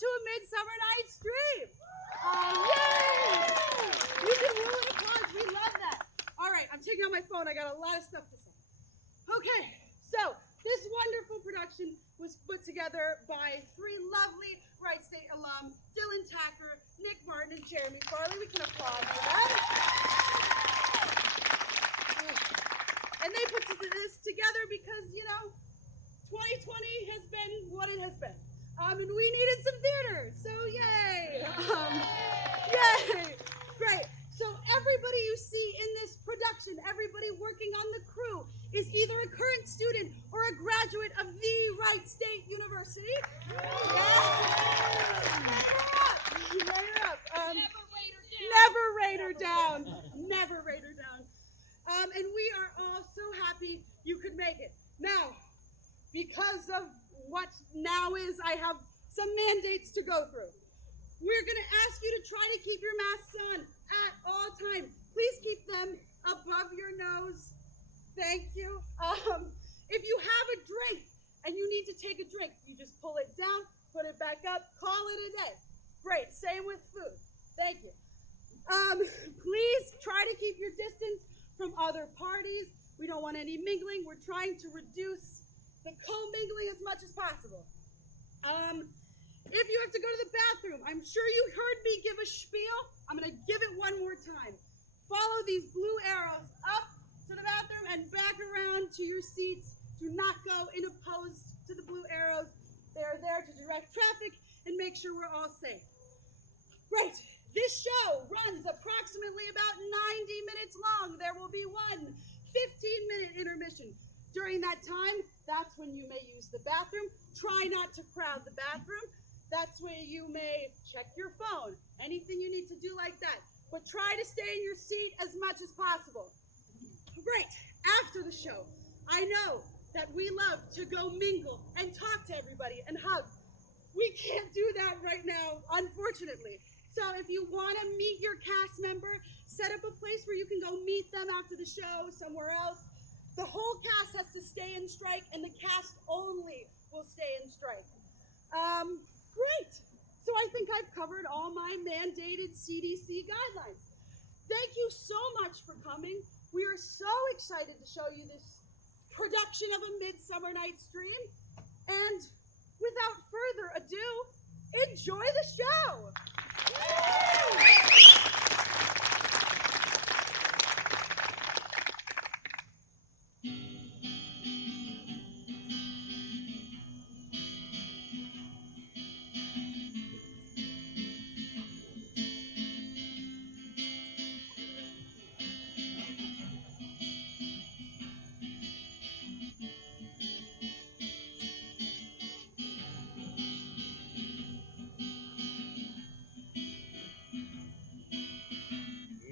to a Midsummer Night's Dream. Yay! You can roll an applause. We love that. All right, I'm taking out my phone. I got a lot of stuff to say. Okay, so this wonderful production was put together by three lovely Wright State alum, Dylan Tacker, Nick Martin, and Jeremy Farley. We can applaud for that. And they put this together because, 2020 has been what it has been. And we needed some theater, so yay! Yay! Great. So everybody you see in this production, everybody working on the crew, is either a current student or a graduate of the Wright State University. Later up. Never rate her down. Never rate her down. And we are all so happy you could make it. Now, because of what now is, I have some mandates to go through. We're going to ask you to try to keep your masks on at all times. Please keep them above your nose. Thank you. If you have a drink and you need to take a drink, you just pull it down, put it back up, call it a day. Great. Same with food. Thank you. Please try to keep your distance from other parties. We don't want any mingling. We're trying to reduce the co-mingling as much as possible. If you have to go to the bathroom, I'm sure you heard me give a spiel. I'm going to give it one more time. Follow these blue arrows up to the bathroom and back around to your seats. Do not go in opposed to the blue arrows. They're there to direct traffic and make sure we're all safe. Great. This show runs approximately about 90 minutes long. There will be one 15-minute intermission. During that time, that's when you may use the bathroom. Try not to crowd the bathroom. That's when you may check your phone, anything you need to do like that. But try to stay in your seat as much as possible. Great. After the show, I know that we love to go mingle and talk to everybody and hug. We can't do that right now, unfortunately. So if you want to meet your cast member, set up a place where you can go meet them after the show somewhere else. The whole cast has to stay in strike, and the cast only will stay in strike. Great. So I think I've covered all my mandated CDC guidelines. Thank you so much for coming. We are so excited to show you this production of A Midsummer Night's Dream. And without further ado, enjoy the show.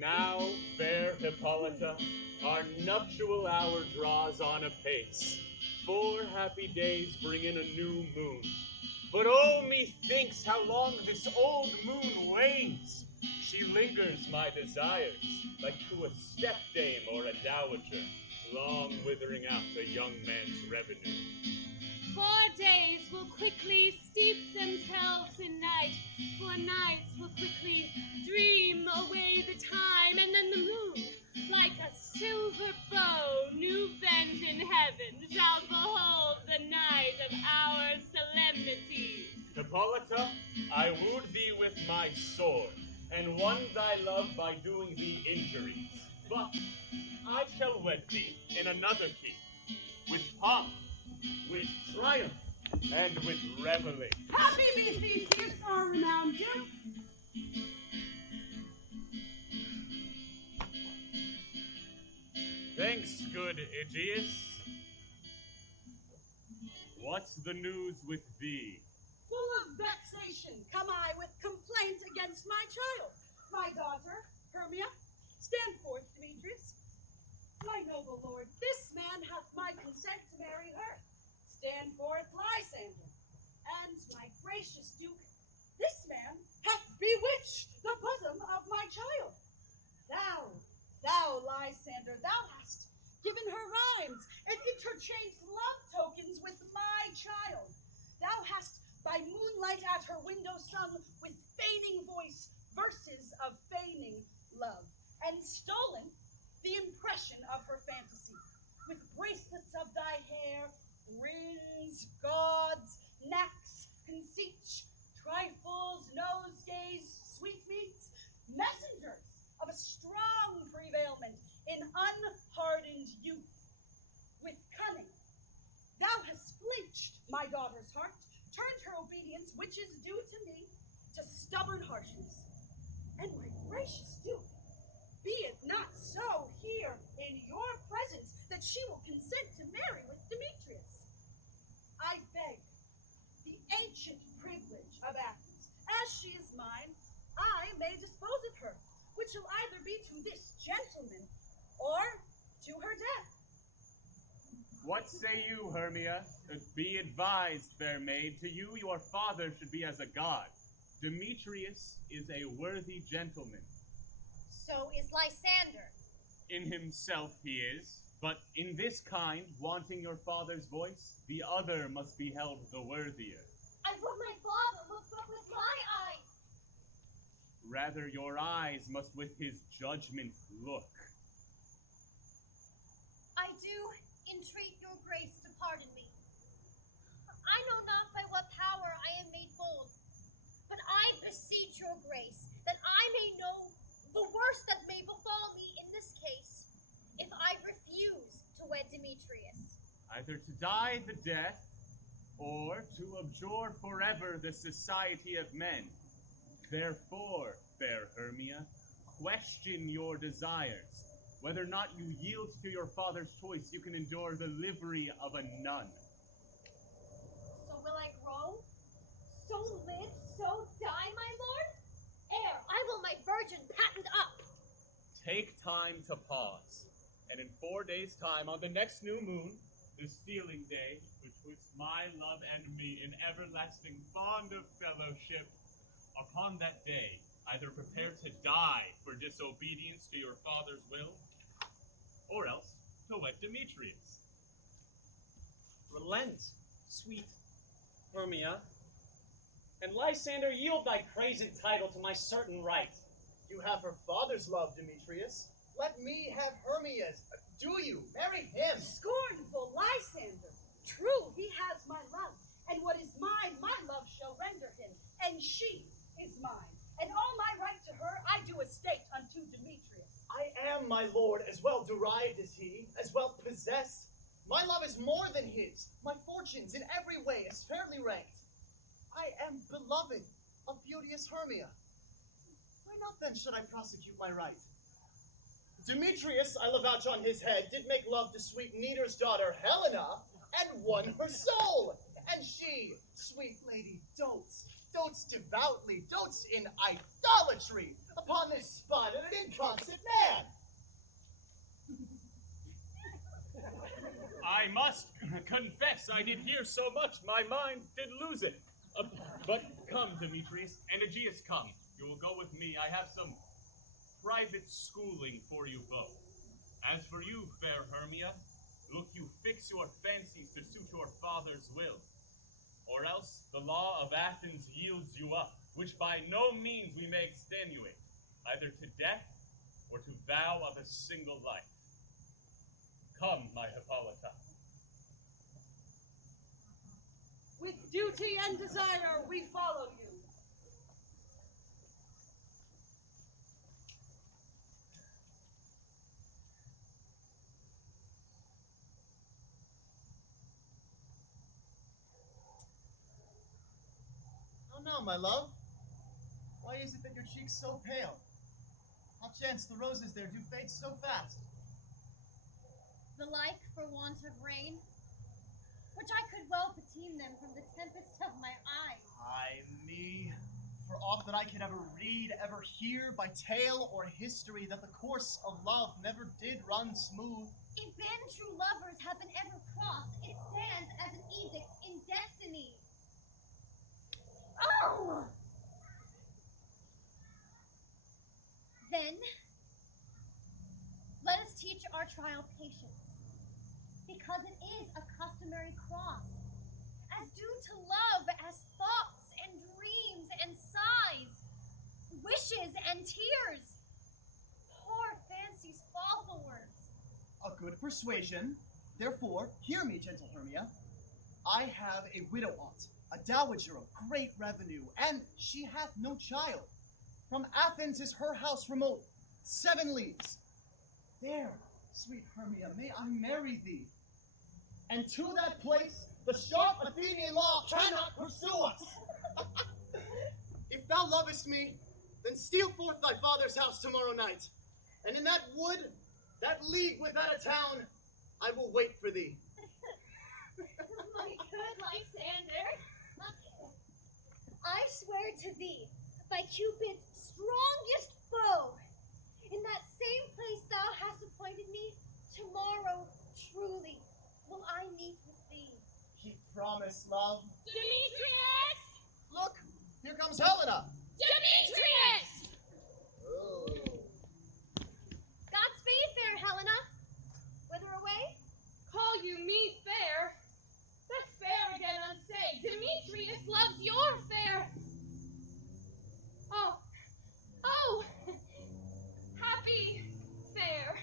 Now, fair Hippolyta, our nuptial hour draws on apace. 4 happy days bring in a new moon. But oh, methinks how long this old moon wanes! She lingers my desires, like to a stepdame or a dowager, long withering out a young man's revenue. 4 days will quickly steep themselves in night, 4 nights will quickly dream away the time, and then the moon, like a silver bow new bent in heaven, shall behold the night of our solemnities. Hippolyta, I wooed thee with my sword, and won thy love by doing thee injuries. But I shall wed thee in another key, with pomp, with triumph, and with reveling. Happy me, Theseus, our renowned Duke. Thanks, good Aegeus. What's the news with thee? Full of vexation come I with complaint against my child, my daughter, Hermia. Stand forth, Demetrius. My noble lord, this man hath my consent to marry her. Stand forth, Lysander. And my gracious Duke, this man hath bewitched the bosom of my child. Thou, Lysander, thou hast given her rhymes and interchanged love tokens with my child. Thou hast by moonlight at her window sung with feigning voice verses of feigning love, and stolen the impression of her fantasy, with bracelets of thy hair, rings, gauds, knacks, conceits, trifles, nosegays, sweetmeats, messengers of a strong prevailment in unhardened youth. With cunning, thou hast flinched my daughter's heart, turned her obedience, which is due to me, to stubborn harshness. And my gracious Duke, be it not so here in your presence that she will consent to marry with Demetrius. I beg the ancient privilege of Athens, as she is mine, I may dispose of her, which shall either be to this gentleman or to her death. What say you, Hermia? Be advised, fair maid, to you your father should be as a god. Demetrius is a worthy gentleman. So is Lysander. In himself he is, but in this kind, wanting your father's voice, the other must be held the worthier. I will my father look but with my eyes. Rather your eyes must with his judgment look. I do entreat your grace to pardon me. I know not by what power I am made bold, but I beseech your grace that I may know the worst that may befall me in this case, if I refuse to wed Demetrius. Either to die the death, or to abjure forever the society of men. Therefore, fair Hermia, question your desires. Whether or not you yield to your father's choice, you can endure the livery of a nun. So will I grow? So live? So die, my lord? Ere I will my virgin patent up. Take time to pause, and in 4 days' time, on the next new moon, the sealing day, which puts my love and me in everlasting bond of fellowship, upon that day, either prepare to die for disobedience to your father's will, or else to wed Demetrius. Relent, sweet Hermia, and Lysander, yield thy praised title to my certain right. You have her father's love, Demetrius. Let me have Hermia's. Do you? Marry him. Scornful Lysander, true he has my love, and what is mine, my love shall render him, and she is mine, and all my right to her I do estate unto Demetrius. I am, my lord, as well derived as he, as well possessed. My love is more than his. My fortunes in every way is fairly ranked. I am beloved of beauteous Hermia. Why not then should I prosecute my right? Demetrius, I vouch on his head, did make love to sweet Neater's daughter Helena, and won her soul. And she, sweet lady, dotes devoutly, dotes in idolatry upon this spot and an inconstant man. I must confess I did hear so much, my mind did lose it. But come, Demetrius, and Aegeus, come. You will go with me. I have some private schooling for you both. As for you, fair Hermia, look you fix your fancies to suit your father's will, or else the law of Athens yields you up, which by no means we may extenuate, either to death or to vow of a single life. Come, my Hippolyta. With duty and desire we follow you. Oh no, my love. Why is it that your cheeks so pale? How chance the roses there do fade so fast? The like for want of rain, which I could well beteem them from the tempest of my eyes. Ay me, for aught that I could ever read, ever hear, by tale or history, that the course of love never did run smooth. If then true lovers have been ever crossed, it stands as an edict in destiny. Oh! Then, let us teach our trial patience, because it is a customary cross, as due to love as thoughts and dreams and sighs, wishes and tears. Poor fancy's followers. A good persuasion. Therefore, hear me, gentle Hermia. I have a widow aunt, a dowager of great revenue, and she hath no child. From Athens is her house remote, 7 leagues. There, sweet Hermia, may I marry thee. And to that place, the sharp Athenian law cannot pursue us. If thou lovest me, then steal forth thy father's house tomorrow night. And in that wood, that league without a town, I will wait for thee. My good Lysander, I swear to thee, by Cupid's strongest bow, in that same place thou hast appointed me, tomorrow truly will I meet with thee. Keep promise, love. Demetrius! Look, here comes Helena. Demetrius! Oh. Godspeed, fair Helena. Whither away? Call you me fair? That's fair again unsay. Demetrius loves your fair. Oh, oh, happy fair.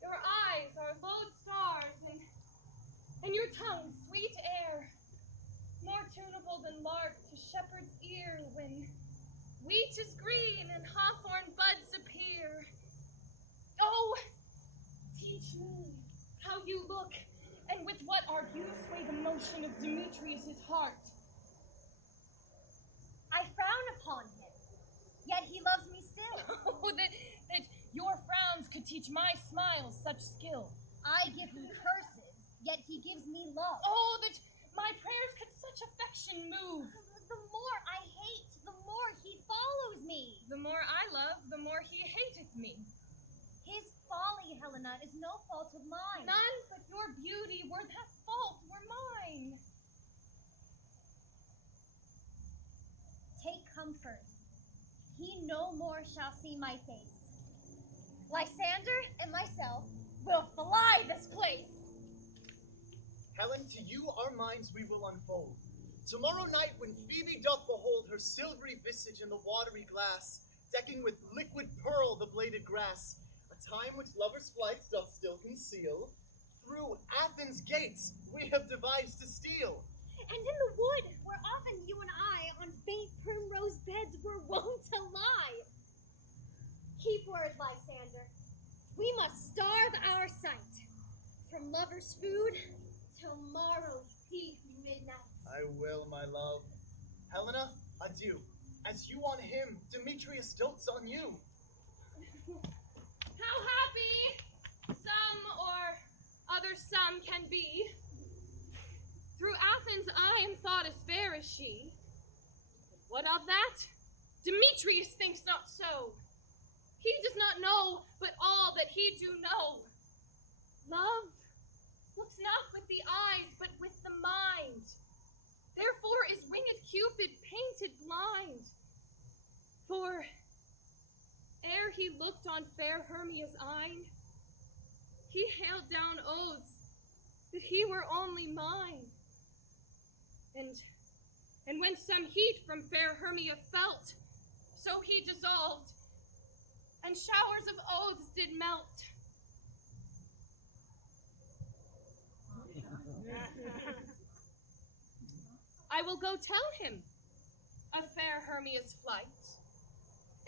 Your eyes are lodestars and your tongue sweet air, more tunable than lark to shepherd's ear when wheat is green and hawthorn buds appear. Oh, teach me how you look, and with what art you sway the motion of Demetrius's heart. I frown upon him, yet he loves me still. Oh, that your frowns could teach my smiles such skill. I give him curses, yet he gives me love. Oh, that my prayers could such affection move. The more I hate, the more he follows me. The more I love, the more he hateth me. His folly, Helena, is no fault of mine. None but your beauty were that fault were mine. Take comfort. He no more shall see my face. Lysander and myself will fly this place. Helen, to you our minds we will unfold. Tomorrow night, when Phoebe doth behold her silvery visage in the watery glass, decking with liquid pearl the bladed grass, a time which lovers' flights doth still conceal, through Athens' gates we have devised to steal. And in the wood, where often you and I on faint primrose beds were wont to lie. Keep word, Lysander. We must starve our sight. From lovers' food till morrow's deep midnight. I will, my love. Helena, adieu. As you on him, Demetrius dotes on you. How happy some or other some can be. Through Athens I am thought as fair as she. But what of that? Demetrius thinks not so. He does not know but all that he do know. Love looks not with the eyes, but with the mind. Therefore is winged Cupid painted blind. For ere he looked on fair Hermia's eyne, he hailed down oaths that he were only mine. And when some heat from fair Hermia felt, so he dissolved, and showers of oaths did melt. I will go tell him of fair Hermia's flight,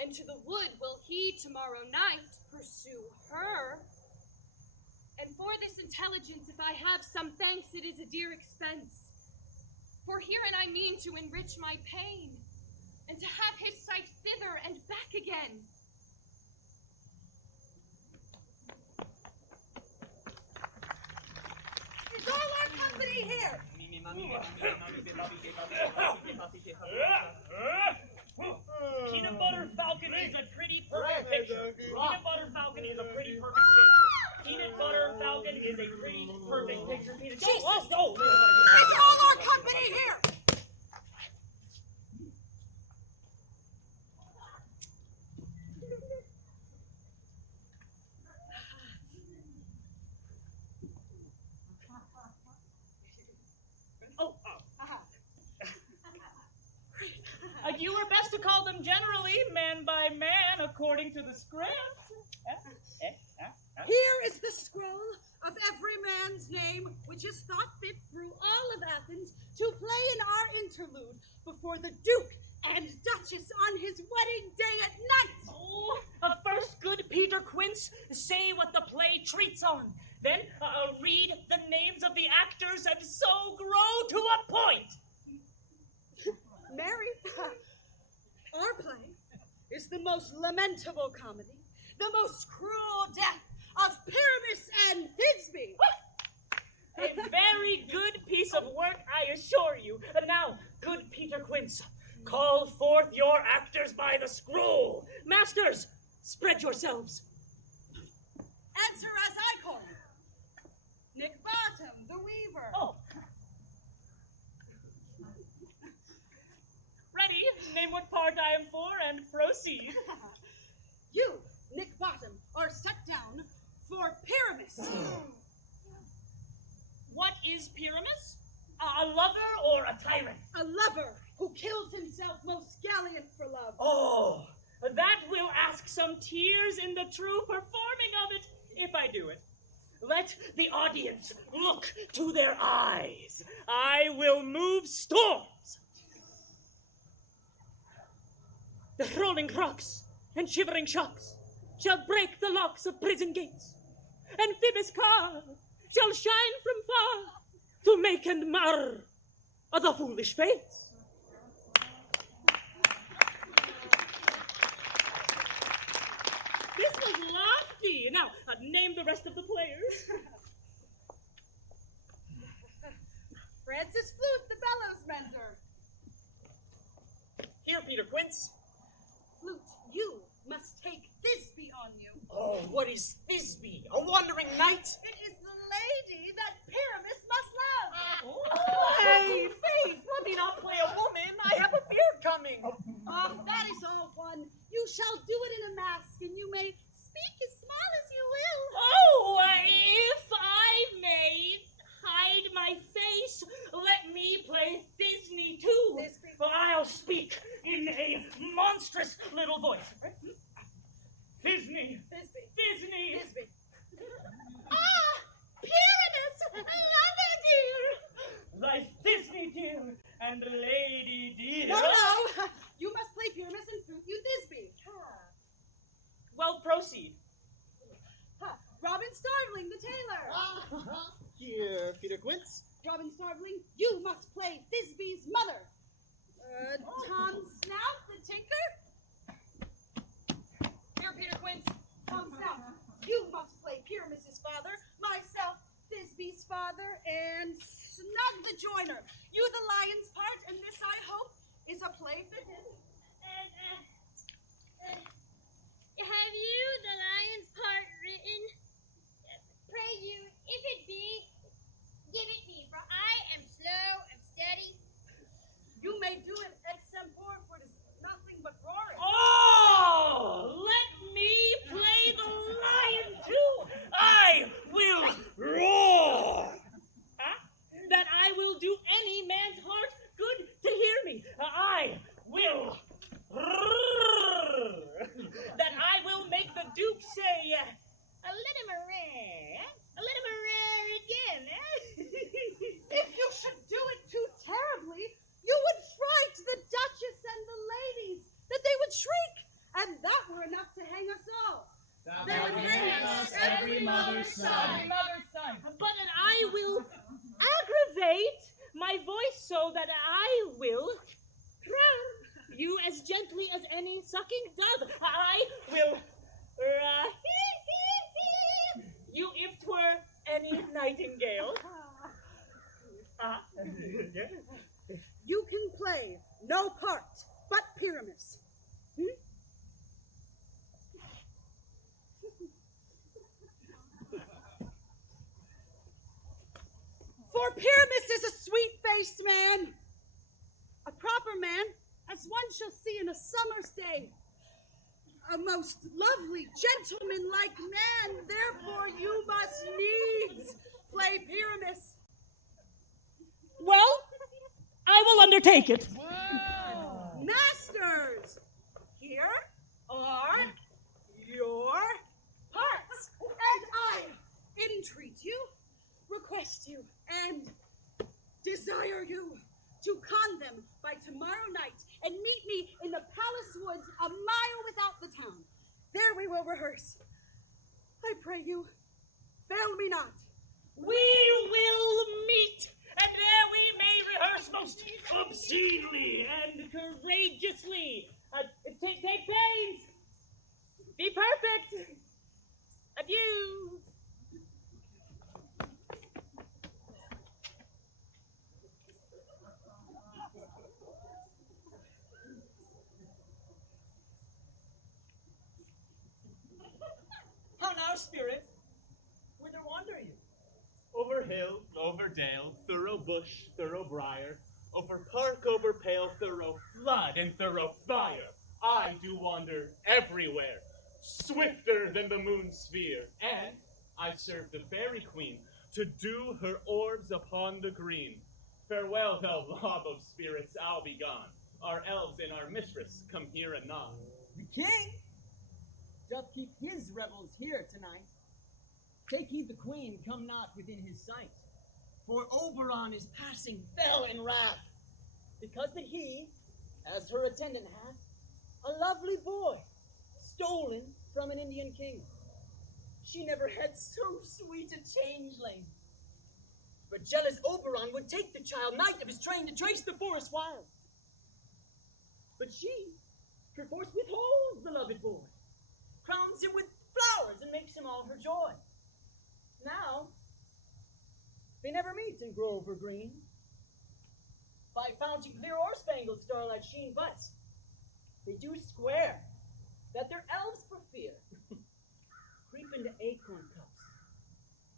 and to the wood will he tomorrow night pursue her. And for this intelligence, if I have some thanks, it is a dear expense. For herein I mean to enrich my pain, and to have his sight thither and back again. Is all our company here? Peanut Butter Falcon is a pretty perfect picture. Peanut Butter Falcon is a pretty perfect picture. Peanut Butter Falcon is a pretty perfect picture. Let's go! Is all our company here? generally, man by man, according to the script. Here is the scroll of every man's name which is thought fit through all of Athens to play in our interlude before the Duke and Duchess on his wedding day at night. Oh, first, good Peter Quince, say what the play treats on. Then read the names of the actors and so grow to a point. Mary, our play is the most lamentable comedy, the most cruel death of Pyramus and Thisbe. A very good piece of work, I assure you. And now, good Peter Quince, call forth your actors by the scroll. Masters, spread yourselves. Answer as I call you. Nick Bottom, the weaver. Oh. Ready? Name what part I am for and proceed. You, Nick Bottom, are set down for Pyramus. What is Pyramus? A lover or a tyrant? A lover who kills himself most gallant for love. Oh, that will ask some tears in the true performing of it, if I do it. Let the audience look to their eyes. I will move storms. The rolling rocks and shivering shocks shall break the locks of prison gates. Amphibious car shall shine from far to make and mar the foolish fates. This was lofty. Now, name the rest of the players. Francis Flute, the bellows mender. Here, Peter Quince. Flute, you must take Thisbe on you. Oh, what is Thisbe? A wandering knight? It is the lady that Pyramus must love. Hey, Faith, let me not play a woman. I have a beard coming. That is all one. You shall do it in a mask, and you may speak as small as you will. Oh, if I may hide my face, let me play Disney too. Thisbe. I'll speak in a monstrous little voice. Disney. Thisbe. Disney. Thisbe. Pyramus, lover dear. Thy Disney dear and lady dear. No. You must play Pyramus and Flute you Thisbe. Well, proceed. Robin Starveling, the tailor. Here, Peter Quince. Robin Starveling, you must play Thisbe's mother. Tom Snout, the tinker. Here, Peter Quince. Tom Snout, you must play Pyramus's father, myself, Thisbe's father, and Snug the joiner. You the lion's part, and this, I hope, is a play fitted. Have you the lion's part written? Pray you, if it be, give it me, for I am slow and steady. You may do it extempore, for it is nothing but roaring. Oh, let me play the lion too. I will roar. That I will do any man's heart good to hear me. I will roar. That I will make the Duke say, let him roar again. If you should do it too terribly, you would fright the Duchess and the ladies, that they would shriek, and that were enough to hang us all. They would hang us, every mother's son. But I will aggravate my voice so that I will crown you as gently as any sucking dove. I will you if 'twere any nightingale. You can play no part but Pyramus. For Pyramus is a sweet-faced man, a proper man, as one shall see in a summer's day. A most lovely, gentleman-like man, therefore you must needs play Pyramus. Well, I will undertake it. Masters, are your parts. And I entreat you, request you, and desire you to con them by tomorrow night and meet me in the palace woods a mile without the town. There we will rehearse. I pray you, fail me not. We will meet, and there we may rehearse most obscenely and courageously. Take pains. Be perfect. Adieu. How now, spirit? Whither wander you? Over hill, over dale, thorough bush, thorough briar, over park, over pale, thorough flood, and thorough fire. I do wander everywhere, swifter than the moon's sphere, and I serve the fairy queen to dew her orbs upon the green. Farewell, thou lob of spirits, I'll be gone. Our elves and our mistress come here anon. The king doth keep his revels here tonight. Take heed the queen come not within his sight, for Oberon is passing fell in wrath, because that he, as her attendant hath, a lovely boy, stolen from an Indian king. She never had so sweet a changeling. But jealous Oberon would take the child, knight of his train, to trace the forest wild. But she, perforce, withholds the loved boy, crowns him with flowers, and makes him all her joy. Now, they never meet in grove or green, by fountain clear or spangled starlight sheen, but they do square that their elves for fear creep into acorn cups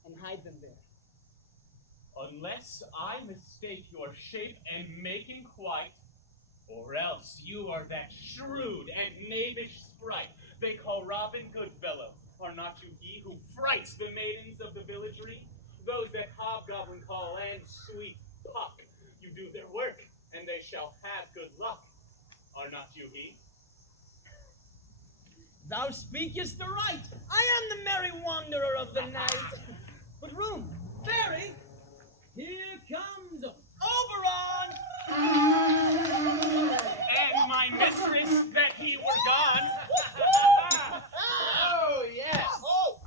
and hide them there. Unless I mistake your shape and making quite, or else you are that shrewd and knavish sprite they call Robin Goodfellow. Are not you he who frights the maidens of the villagery? Those that hobgoblin call and sweet Puck. You do their work, and they shall have good luck. Are not you he? Thou speakest aright. I am the merry wanderer of the night. But room, fairy, here comes Oberon. And my mistress, that he were gone. Oh, yes. Oh.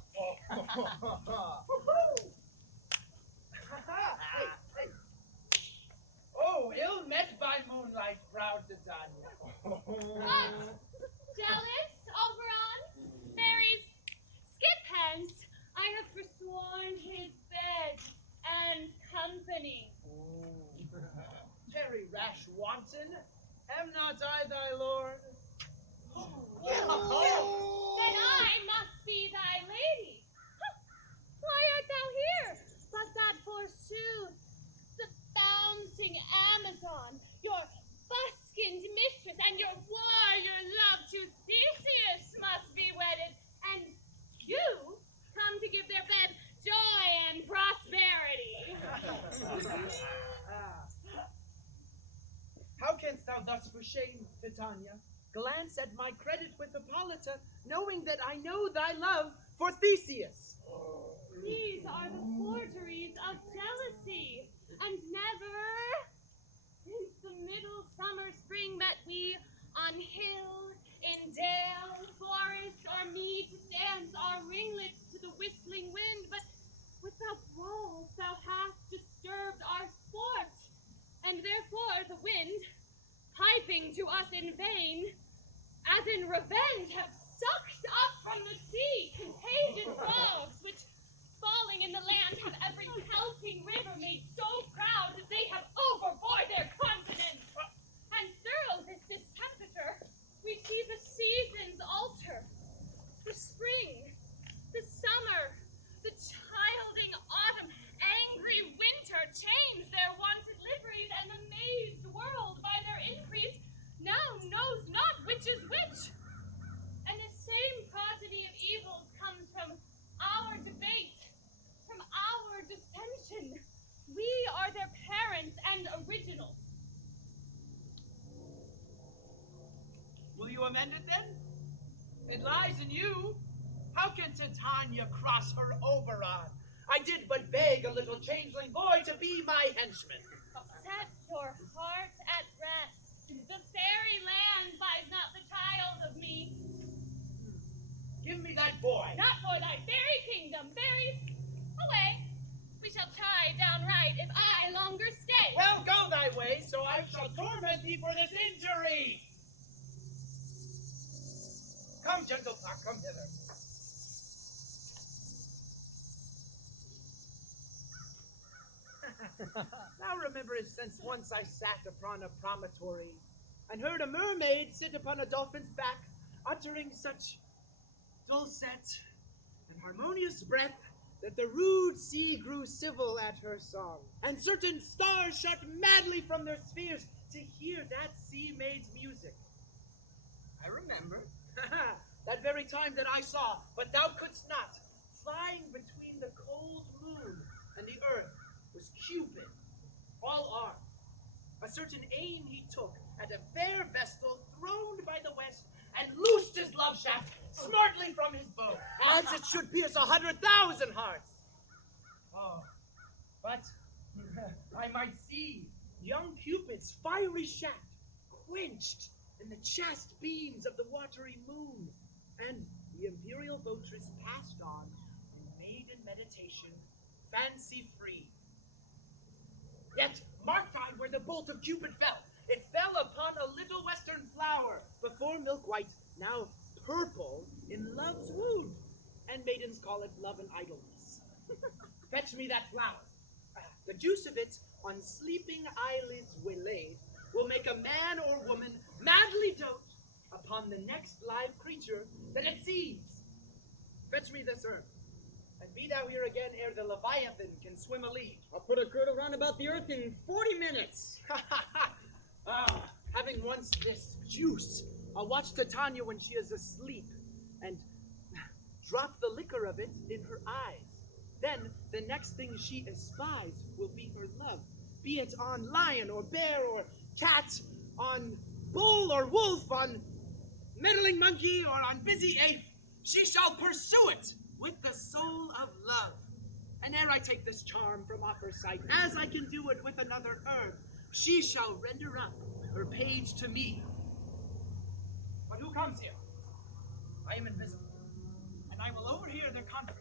Oh, ill met by moonlight, proud Titania. Jealous, Oberon, fairies, skip hence. I have forsworn his bed and company. Very rash wanton, am not I thy lord? Then I must be thy lady. Why art thou here? But that forsooth, the bouncing Amazon, your buskined mistress, and your warrior love to Theseus must be wedded, and you come to give their bed joy and prosperity. How canst thou thus for shame, Titania, glance at my credit with Hippolyta, knowing that I know thy love for Theseus? These are the forgeries of jealousy, and never, since the middle summer spring met we on hill, in dale, forest, or mead, to dance our ringlets to the whistling wind, but without brawls thou hast disturbed our sport, and therefore the wind, piping to us in vain, as in revenge have sucked up from the sea contagious fogs, which, falling in the land, have every pelting river made so proud that they have overbore their continents. And through this distemperature, we see the seasons alter. The spring, the summer, the childing autumn, angry winter change their wonted liveries, and the mazed world by their increase now knows not which is which. And the same progeny of evils comes from our debate, from our dissension. We are their parents and original. Will you amend it then? It lies in you. How can Titania cross her Oberon? I did but beg a little changeling boy to be my henchman. Set your heart at rest. The fairy land lies not the child of me. Give me that boy. Not for thy fairy kingdom. Fairies, away. We shall try downright if I longer stay. Well, go thy way, so I shall torment thee for this injury. Come, gentle Puck, come hither. Thou rememberest since once I sat upon a promontory and heard a mermaid sit upon a dolphin's back, uttering such dulcet and harmonious breath that the rude sea grew civil at her song, and certain stars shot madly from their spheres to hear that sea maid's music. I remember. That very time that I saw, but thou couldst not, flying between the cold moon and the earth, was Cupid, all armed. A certain aim he took at a fair vestal throned by the west, and loosed his love shaft smartly from his bow, as it should pierce 100,000 hearts. Oh, but I might see young Cupid's fiery shaft quenched in the chaste beams of the watery moon, and the imperial votress passed on in maiden meditation, fancy-free. Yet, mark I where the bolt of Cupid fell. It fell upon a little western flower, before milk white, now purple in love's wound, and maidens call it love and idleness. Fetch me that flower. The juice of it, on sleeping eyelids waylaid, will make a man or woman madly dote upon the next live creature that it sees. Fetch me this herb, and be thou here again ere the Leviathan can swim a league. I'll put a girdle round about the earth in 40 minutes. Having once this juice, I'll watch Titania when she is asleep, and drop the liquor of it in her eyes. Then the next thing she espies will be her love, be it on lion or bear or cat, on bull or wolf, on meddling monkey or on busy ape. She shall pursue it with the soul of love. And ere I take this charm from off her sight, as I can do it with another herb, she shall render up her page to me. But who comes here? I am invisible, and I will overhear their conference.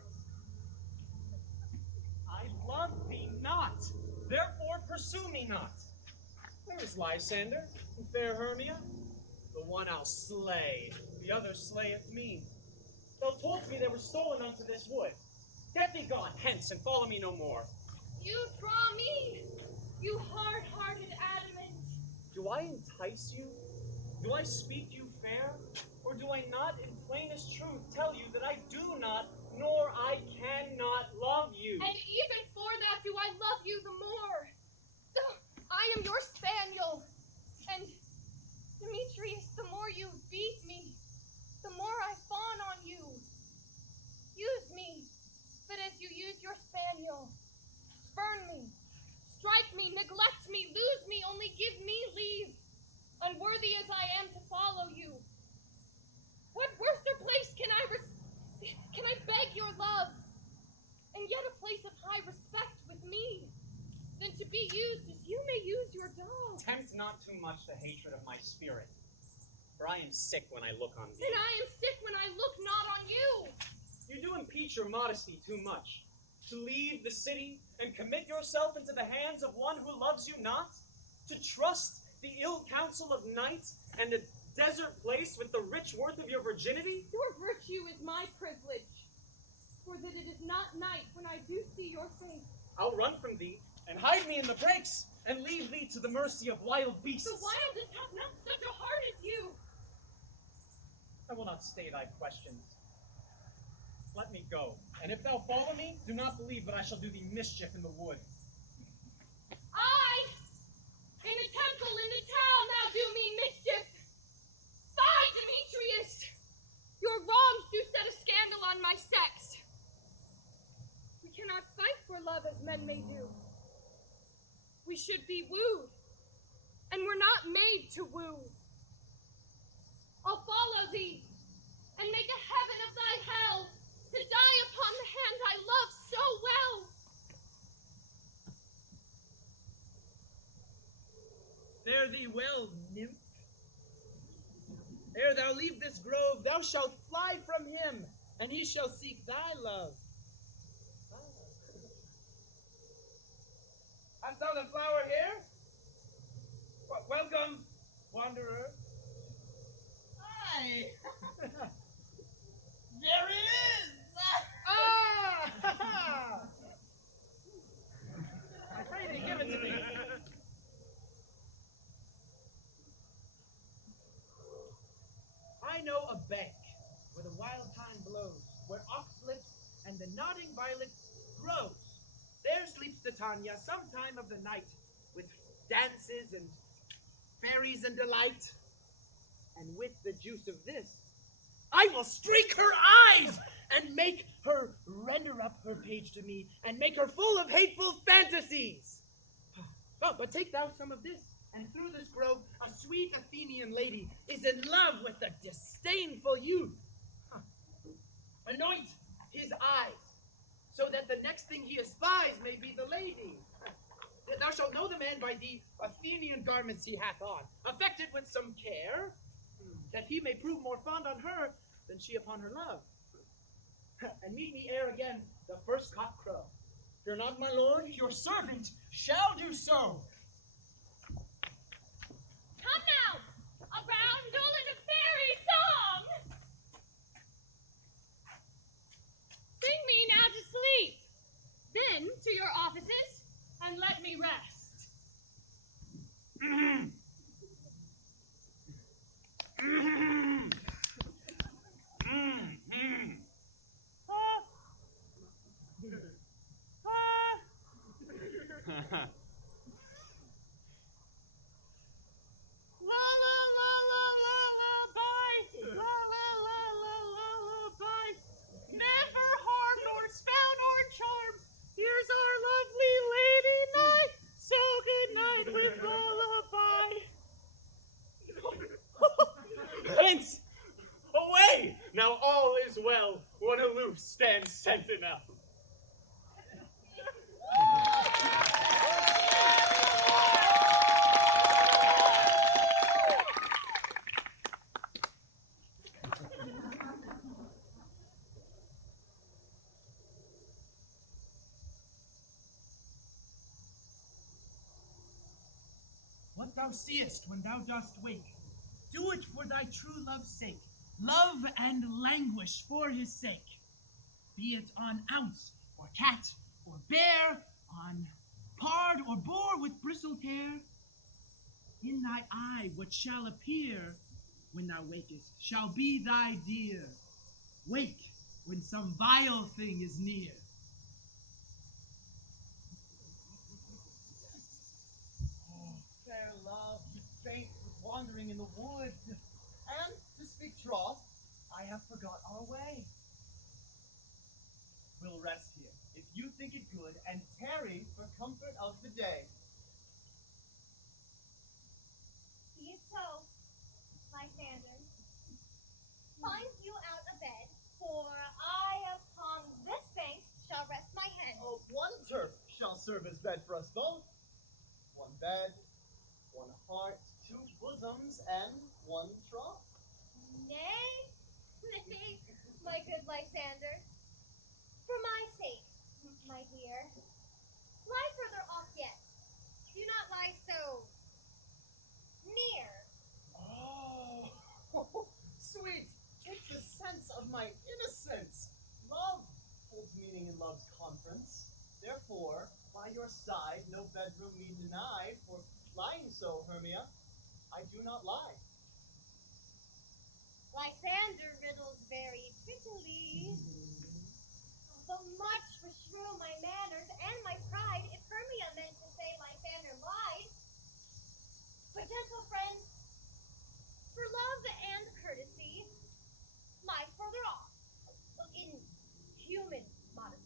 I love thee not, therefore pursue me not. Where is Lysander and fair Hermia? The one I'll slay, the other slayeth me. Thou toldst me they were stolen unto this wood. Get thee gone hence, and follow me no more. You draw me, you hard-hearted adamant. Do I entice you? Do I speak you fair? Or do I not in plainest truth tell you that I do not, nor I cannot love you? And even for that do I love you the more. I am your spaniel. And, Demetrius, the more you beat me, the more I fawn on you. Use me, but as you use your spaniel. Spurn me, strike me, neglect me, lose me, only give me leave, unworthy as I am to follow you. What worser place can I beg your love, and yet a place of high respect with me, than to be used as you may use your dog? Tempt not too much the hatred of my spirit, for I am sick when I look on thee. And I am sick when I look not on you. You do impeach your modesty too much. To leave the city and commit yourself into the hands of one who loves you not? To trust the ill counsel of night and a desert place with the rich worth of your virginity? Your virtue is my privilege, for that it is not night when I do see your face. I'll run from thee and hide me in the brakes and leave thee to the mercy of wild beasts. The wildest have not such a heart as you. I will not stay thy questions. Let me go, and if thou follow me, do not believe that I shall do thee mischief in the wood. I, in the temple, in the town, thou do me mischief. Fie, Demetrius! Your wrongs do set a scandal on my sex. We cannot fight for love as men may do. We should be wooed, and we're not made to woo. I'll follow thee, and make a heaven of thy hell, to die upon the hand I love so well. Fare thee well, nymph. Ere thou leave this grove, thou shalt fly from him, and he shall seek thy love. Hast thou the flower here? Welcome, wanderer. Hi! There it is! Ah! I pray thee, give it to me. I know a bank where the wild thyme blows, where oxlips and the nodding violet grows. There sleeps Titania sometime of the night, with dances and fairies and delight. And with the juice of this, I will streak her eyes and make her render up her page to me and make her full of hateful fantasies. But take thou some of this, and through this grove a sweet Athenian lady is in love with a disdainful youth. Anoint his eyes, so that the next thing he espies may be the lady. Thou shalt know the man by the Athenian garments he hath on, affected with some care, that he may prove more fond on her than she upon her love. And meet me ere again the first cock crow. Fear not, my lord, your servant shall do so. Come now, a roundel and a fairy song. Sing me now to sleep, then to your offices, and let me rest. La la la la la la bye. La la la la la la bye. Never harm nor spell nor charm. Here's our lovely lady night. So good night with lullaby. Hence! Away! Now all is well. One aloof stands sentinel. What thou seest when thou dost wake, do it for thy true love's sake. Love and languish for his sake. Be it on ounce, or cat, or bear, on pard or boar with bristled hair. In thy eye what shall appear when thou wakest shall be thy dear. Wake when some vile thing is near. Fair love, you faint with wandering in the wood. And, to speak troth, I have forgot our way. We'll rest here, if you think it good, and tarry for comfort of the day. Be it so, Lysander. Find you out a bed, for I upon this bank shall rest my head. Oh, one turf shall serve as bed for us both. One bed, one heart, two bosoms, and one trough. Nay, nay, my good Lysander. For my sake, my dear, lie further off yet. Do not lie so near. Oh, sweet, take the sense of my innocence. Love holds meaning in love's conference. Therefore, by your side, no bedroom me deny, for lying so, Hermia, I do not lie. Lysander riddles very prettily. But much beshrew my manners and my pride if Hermia meant to say Lysander lied. But gentle friend, for love and courtesy, lie further off, in human modesty.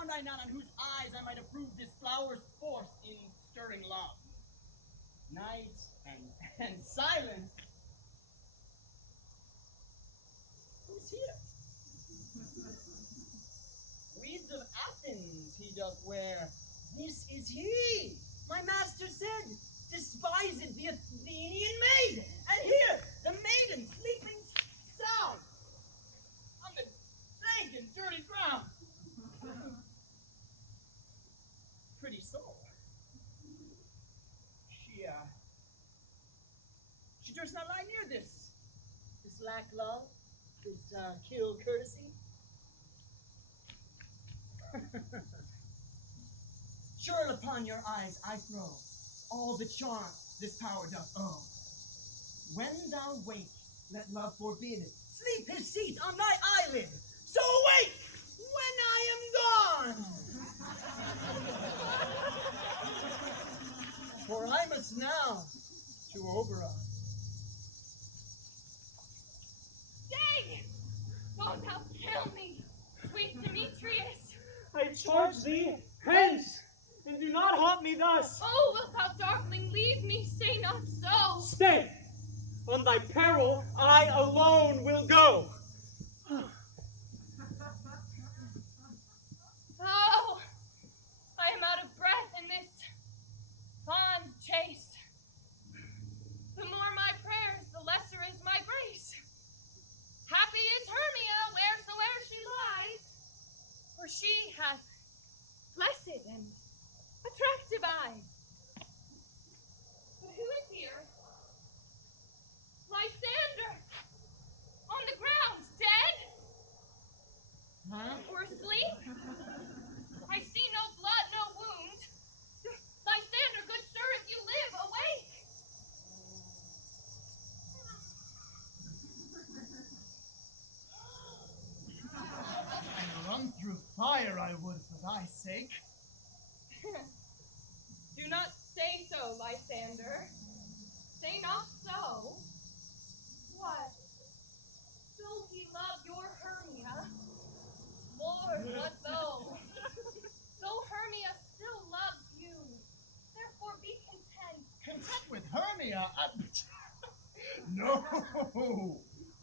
found I not on whose eyes I might approve this flower's force in stirring love. Night and silence. Who's here? Weeds of Athens he doth wear. This is he, my master said, despised the Athenian maid. And here, the maiden sleeping sound on the dank and dirty ground. Pretty soul. She durst not lie near this lack love, this kill courtesy. Sure upon your eyes I throw all the charm this power doth owe. When thou wake, let love forbid, sleep his seat on thy eyelid. So awake when I am gone. For I must now to Oberon. Stay! Wilt thou kill me, sweet Demetrius? I charge thee, hence, and do not haunt me thus. Oh, wilt thou, darkling, leave me? Say not so. Stay! On thy peril, I alone will go. Oh, I am out of breath in this fond chase. The more my prayers, the lesser is my grace. Happy is Hermia wheresoe'er she lies, for she hath blessed and attractive eyes. But who is here? Lysander! On the ground, dead? Huh? Or asleep? I see no blood, no wound. Lysander, good sir, if you live, awake! And run through fire I would for thy sake. Do not say so, Lysander. Say not so. What? Though he love your Hermia, Lord, what though? Though Hermia still loves you, therefore be content. Content with Hermia? No!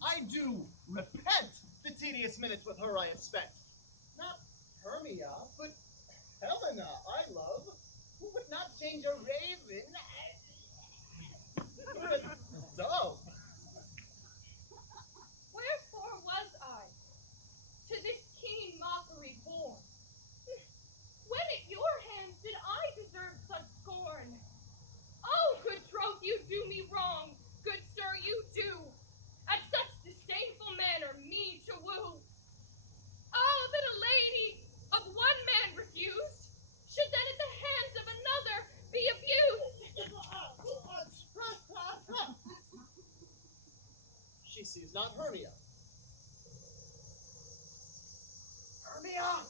I do repent the tedious minutes with her I have spent. Not Hermia, but Helena I love, who would not change a raven for a dove. Wherefore was I to this keen mockery born? When at your hands did I deserve such scorn? Oh, good troth, you do me wrong, good sir, you do. At such disdainful manner me to woo. Oh, that a lady of one man refused, should then at the hands of another be abused. She sees not Hermia. Hermia!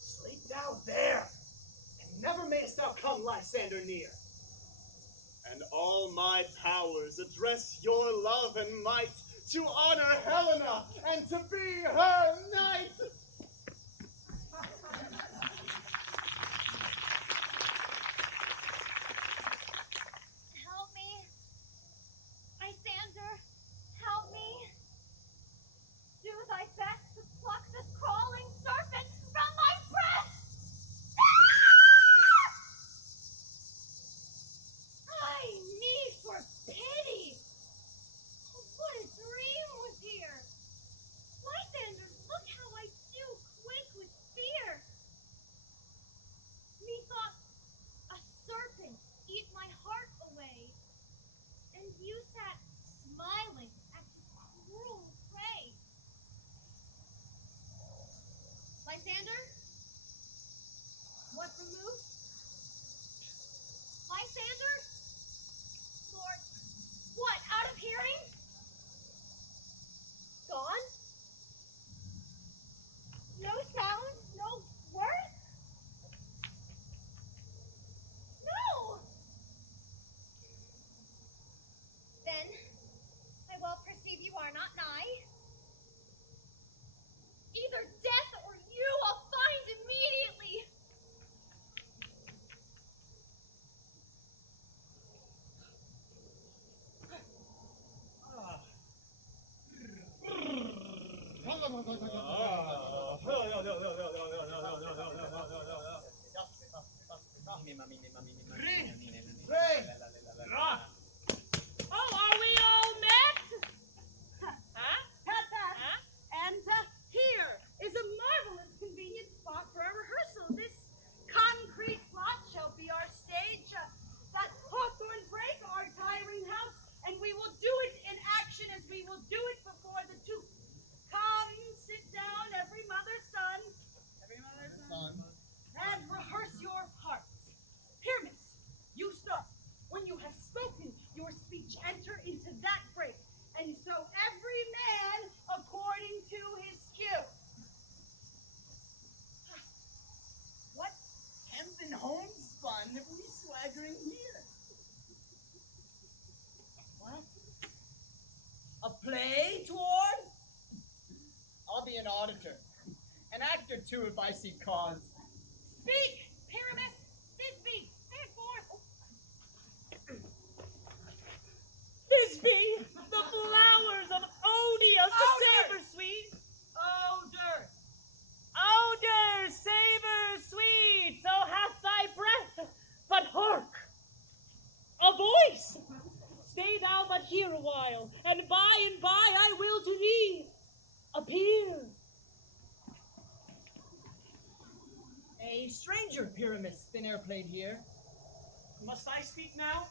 Sleep thou there, and never mayest thou come Lysander near. And all my powers address your love and might to honor Helena and to be her knight. Help me. Lysander, help me. Do thy best to pluck this crawling serpent from my breast. I need for pity. What a dream was here. Lysander, look how I do quake with fear. Methought a serpent eat my heart away, and you sat smiling at his cruel prey. Lysander? What removed? Lysander? Lord, what, out of hearing? Gone? No sound? No word? No! Then, I well perceive you are not nigh. Either death or you Oh, are we all met? Huh? And here is a marvelous convenient spot for our rehearsal. This concrete plot shall be our stage. That hawthorn break, our tiring house, and we will do it in action as we will do it before the two. Come, sit down, every mother's son. Every mother's son. And rehearse your parts. Pyramus, you start. When you have spoken your speech, enter into that break. And so every man according to his cue. What hempen homespun have we swaggering here? What? A play, Toward? I'll be an auditor. An actor, too, if I see cause. Speak, Pyramus, Thisbe, stand forth. Thisbe, the flowers of odious to savor sweet. Odor. Odor, savor sweet, so hath thy breath. But hark, a voice. Stay thou but here a while, and by I will to thee appear. A stranger, Pyramus, thin air played here. Must I speak now?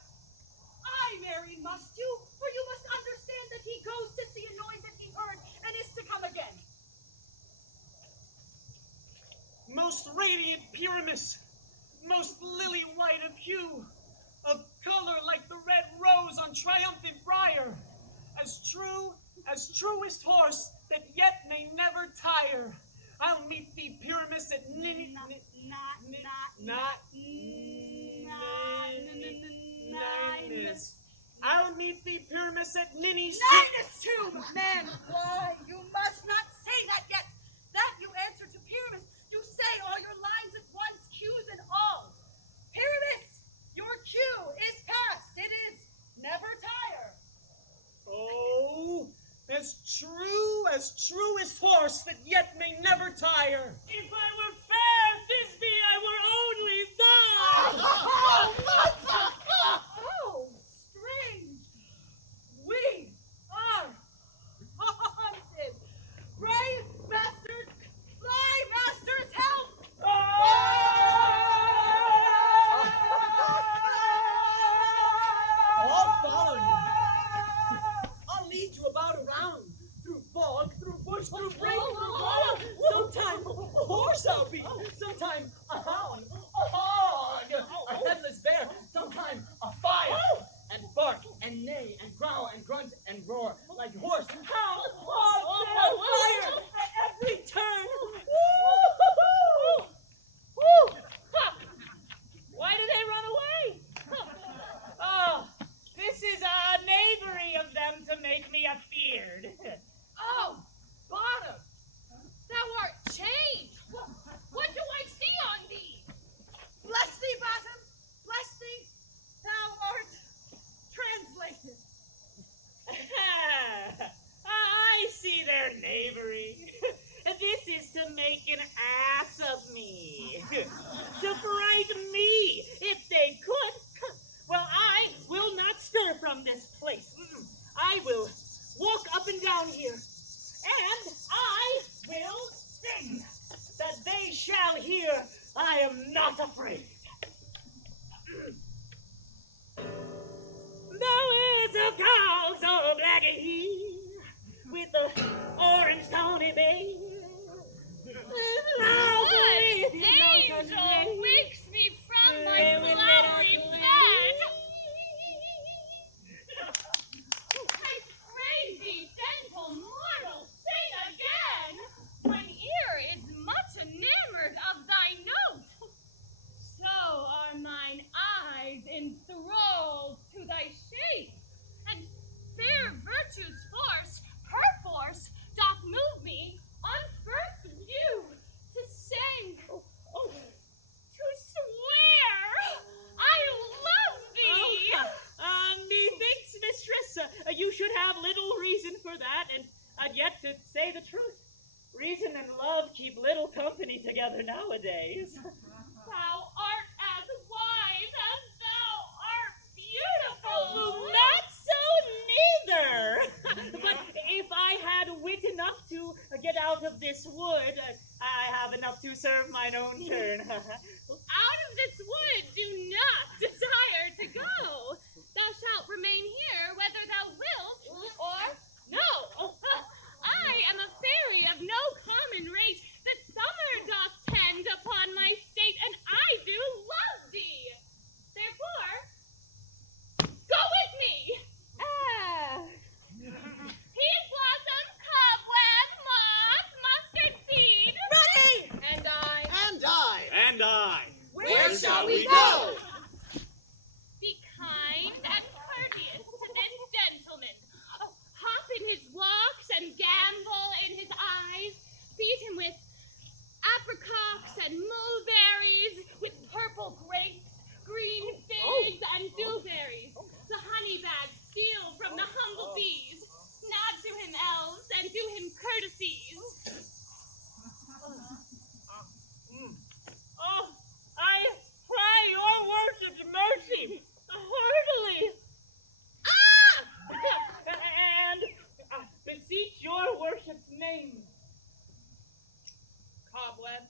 I, Mary, must you, for you must understand that he goes to see a noise that he heard and is to come again. Most radiant Pyramus, most lily white of hue, of color like the red rose on triumphant briar, as truest horse that yet may never tire. I'll meet thee, Pyramus, at Ninus. I'll meet thee, Pyramus, at Ninny's Ninus tomb, men! Why, you must not say that yet. That you answer to Pyramus. You say all your lines at once, cues and all. Pyramus, your cue is past. It is never tire. Oh, as truest horse that yet may never tire. If I were fair, Thisbe, I were only thine. Oh, strange. We are haunted. Brave masters, fly masters, help! I'll follow you. I'll lead you about around. Through fog, through bush, through break, through water. Sometime a horse I'll be. Sometime a hound, a hog, a headless bear. Sometime a fire. And bark, and neigh, and growl, and grunt, and roar. Like horse, hound, hog, bear, fire. At every turn. Woo! Woo! Ha! Why do they run away? Oh, this is a knavery of them to make me afeard. Oh, Bottom, thou art changed. What do I see on thee? Bless thee, Bottom, bless thee. Thou art translated. I see their knavery. This is to make an ass of me. To frighten me, if they could. Well, I will not stir from this place. I will walk up and down here. And I will sing, that they shall hear I am not afraid. There is a cow so black and he, with the orange tawny bay. Angel wakes me from my flowery bed. I pray thee, gentle mortal, sing again. Mine ear is much enamored of thy note. So are mine eyes enthralled to thy shape, and fair virtue's force, her force, doth move me on first view to sing, to swear I love thee. Methinks, mistress, you should have little reason for that, and yet to say the truth, Reason and love keep little company together nowadays. Thou art as wise as thou art beautiful. Not so neither. But if I had wit enough to get out of this wood, I have enough to serve mine own turn. Out of this wood do not desire to go. Thou shalt remain here whether thou wilt or no. I am a fairy of no common rate. The summer doth tend upon my state, and I do love thee. Therefore, go with me. Peas blossom, cobweb, moth, mustard seed. Ready! And I. And I. And I. Where shall we go? Be kind and courteous to this gentleman. Hop in his walks and gambol in his eyes. Feed him with apricots and mulberries, with purple grapes, green figs, and dewberries. The honey bags steal from the humble bees. Nod to him, elves, and do him courtesies. Oh, I pray your worship's mercy heartily. And beseech your worship's name. Cobweb,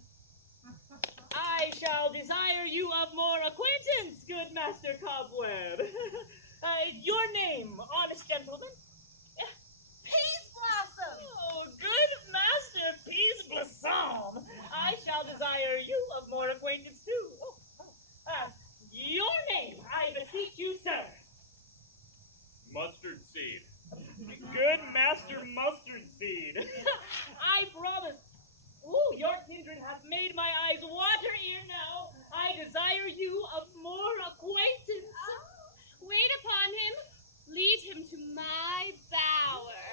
I shall desire you of more acquaintance, good Master Cobweb. Your name, honest gentleman? Peas blossom! Oh, good Master Peas Blossom, I shall desire you of more acquaintance too. Your name, I beseech you, sir. Mustard seed. Good Master Mustard Seed. I promise. Ooh, your kindred have made my eyes water here now. I desire you of more acquaintance. Wait upon him, lead him to my bower.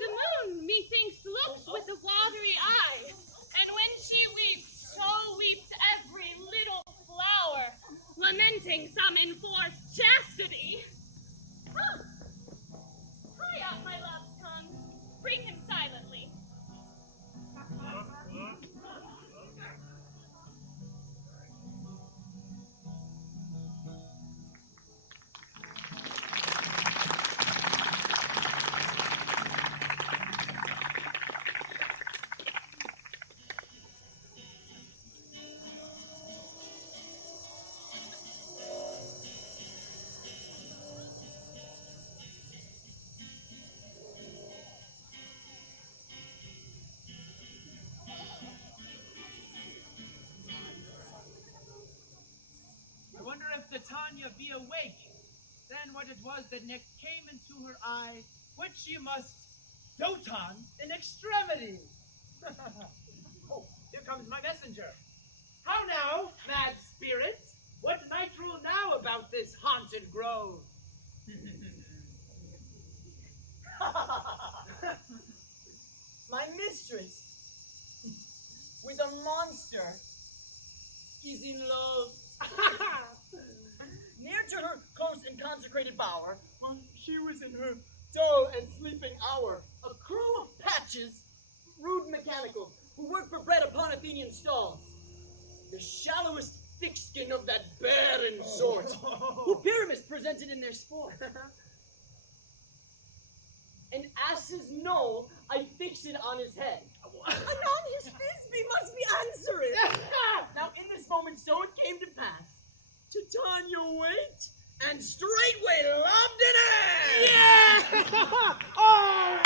The moon, methinks, looks with a watery eye, and when she weeps, so weeps every little flower, lamenting some enforced chastity. Hurry up, my love's tongue. Bring him silently. I wonder if Titania be awake. Then what it was that next came into her eye, which she must dote on in extremity. Oh, here comes my messenger. How now, mad spirit? What night rule now about this haunted grove? My mistress, with a monster, is in love. Near to her close and consecrated bower, when she was in her dull and sleeping hour, a crew of patches, rude mechanicals, who work for bread upon Athenian stalls, the shallowest thick-skin of that barren sort, who Pyramus presented in their sport. An ass's knoll, I fix it on his head. Anon his Thisbe must be answered. Now in this moment so it came to pass, Titania waked, and straightway loved it. Yeah! Oh!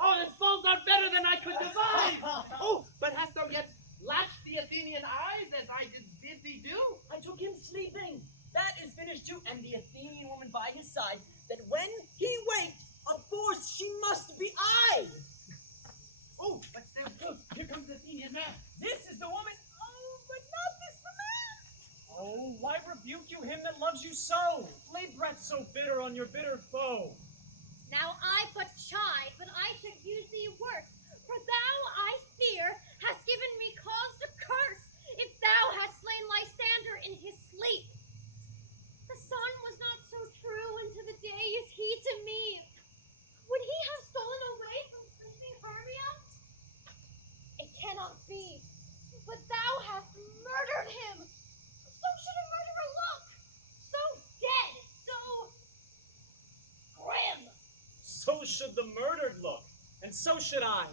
Oh, this falls out better than I could devise. Oh, but hast thou yet latched the Athenian eyes as I did bid thee do? I took him sleeping. That is finished too, and the Athenian woman by his side, that when he waked, of course she must be I. Oh, but still close. Here comes the Athenian man. This is the woman. Oh, but not this the man. Oh, why rebuke you him that loves you so? Lay breath so bitter on your bitter foe. Now I but chide, but I should use thee worse. For thou, I fear, hast given me cause to curse, if thou hast slain Lysander in his sleep. The sun was not so true unto the day as he to me. Would he have stolen away from sleeping Hermia? should the murdered look, and so should I,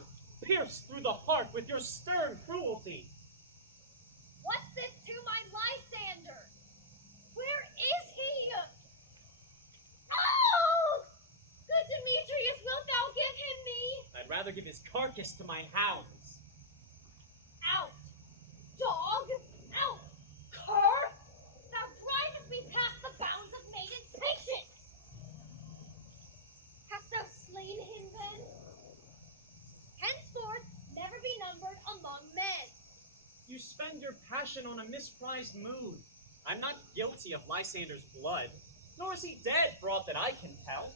pierced through the heart with your stern cruelty. What's this to my Lysander? Where is he? Oh! Good Demetrius, wilt thou give him me? I'd rather give his carcass to mine hounds. Out! Dog! Out! Cur! Thou drivest me past the bounds of maiden's patience! Hast thou slain him then? Henceforth, never be numbered among men. You spend your passion on a misprized mood. I'm not guilty of Lysander's blood, nor is he dead for aught that I can tell.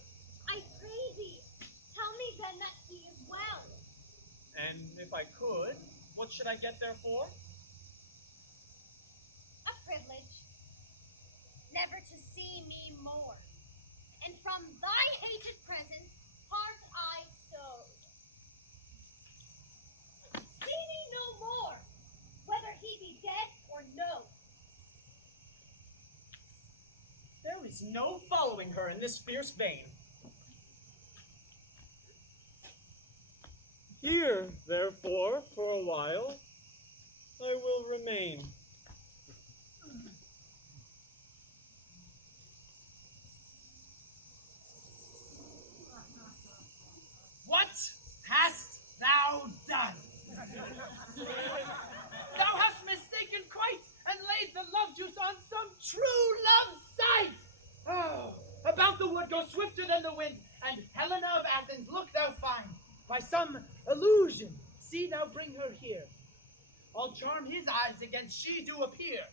I pray thee, tell me then that he is well. And if I could, what should I get therefore? A privilege, never to see me more. And from thy hated presence, part I sowed. See me no more, whether he be dead or no. There is no following her in this fierce vein. Here, therefore, for a while, I will remain. What hast thou done? Thou hast mistaken quite, and laid the love juice on some true love sight. Oh, about the wood go swifter than the wind, and Helena of Athens look thou find. By some illusion, see thou bring her here. I'll charm his eyes against she do appear.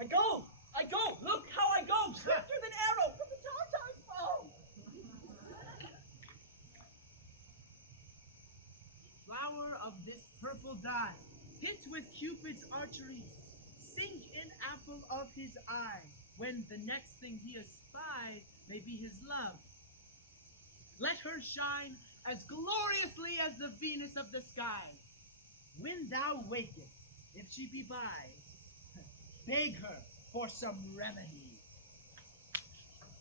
I go! Look how I go! Swifter than arrow from the Tartar's bow! Flower of this purple dye, hit with Cupid's archery, sink in apple of his eye, when the next thing he espy may be his love. Let her shine as gloriously as the Venus of the sky. When thou wakest, if she be by, beg her for some remedy.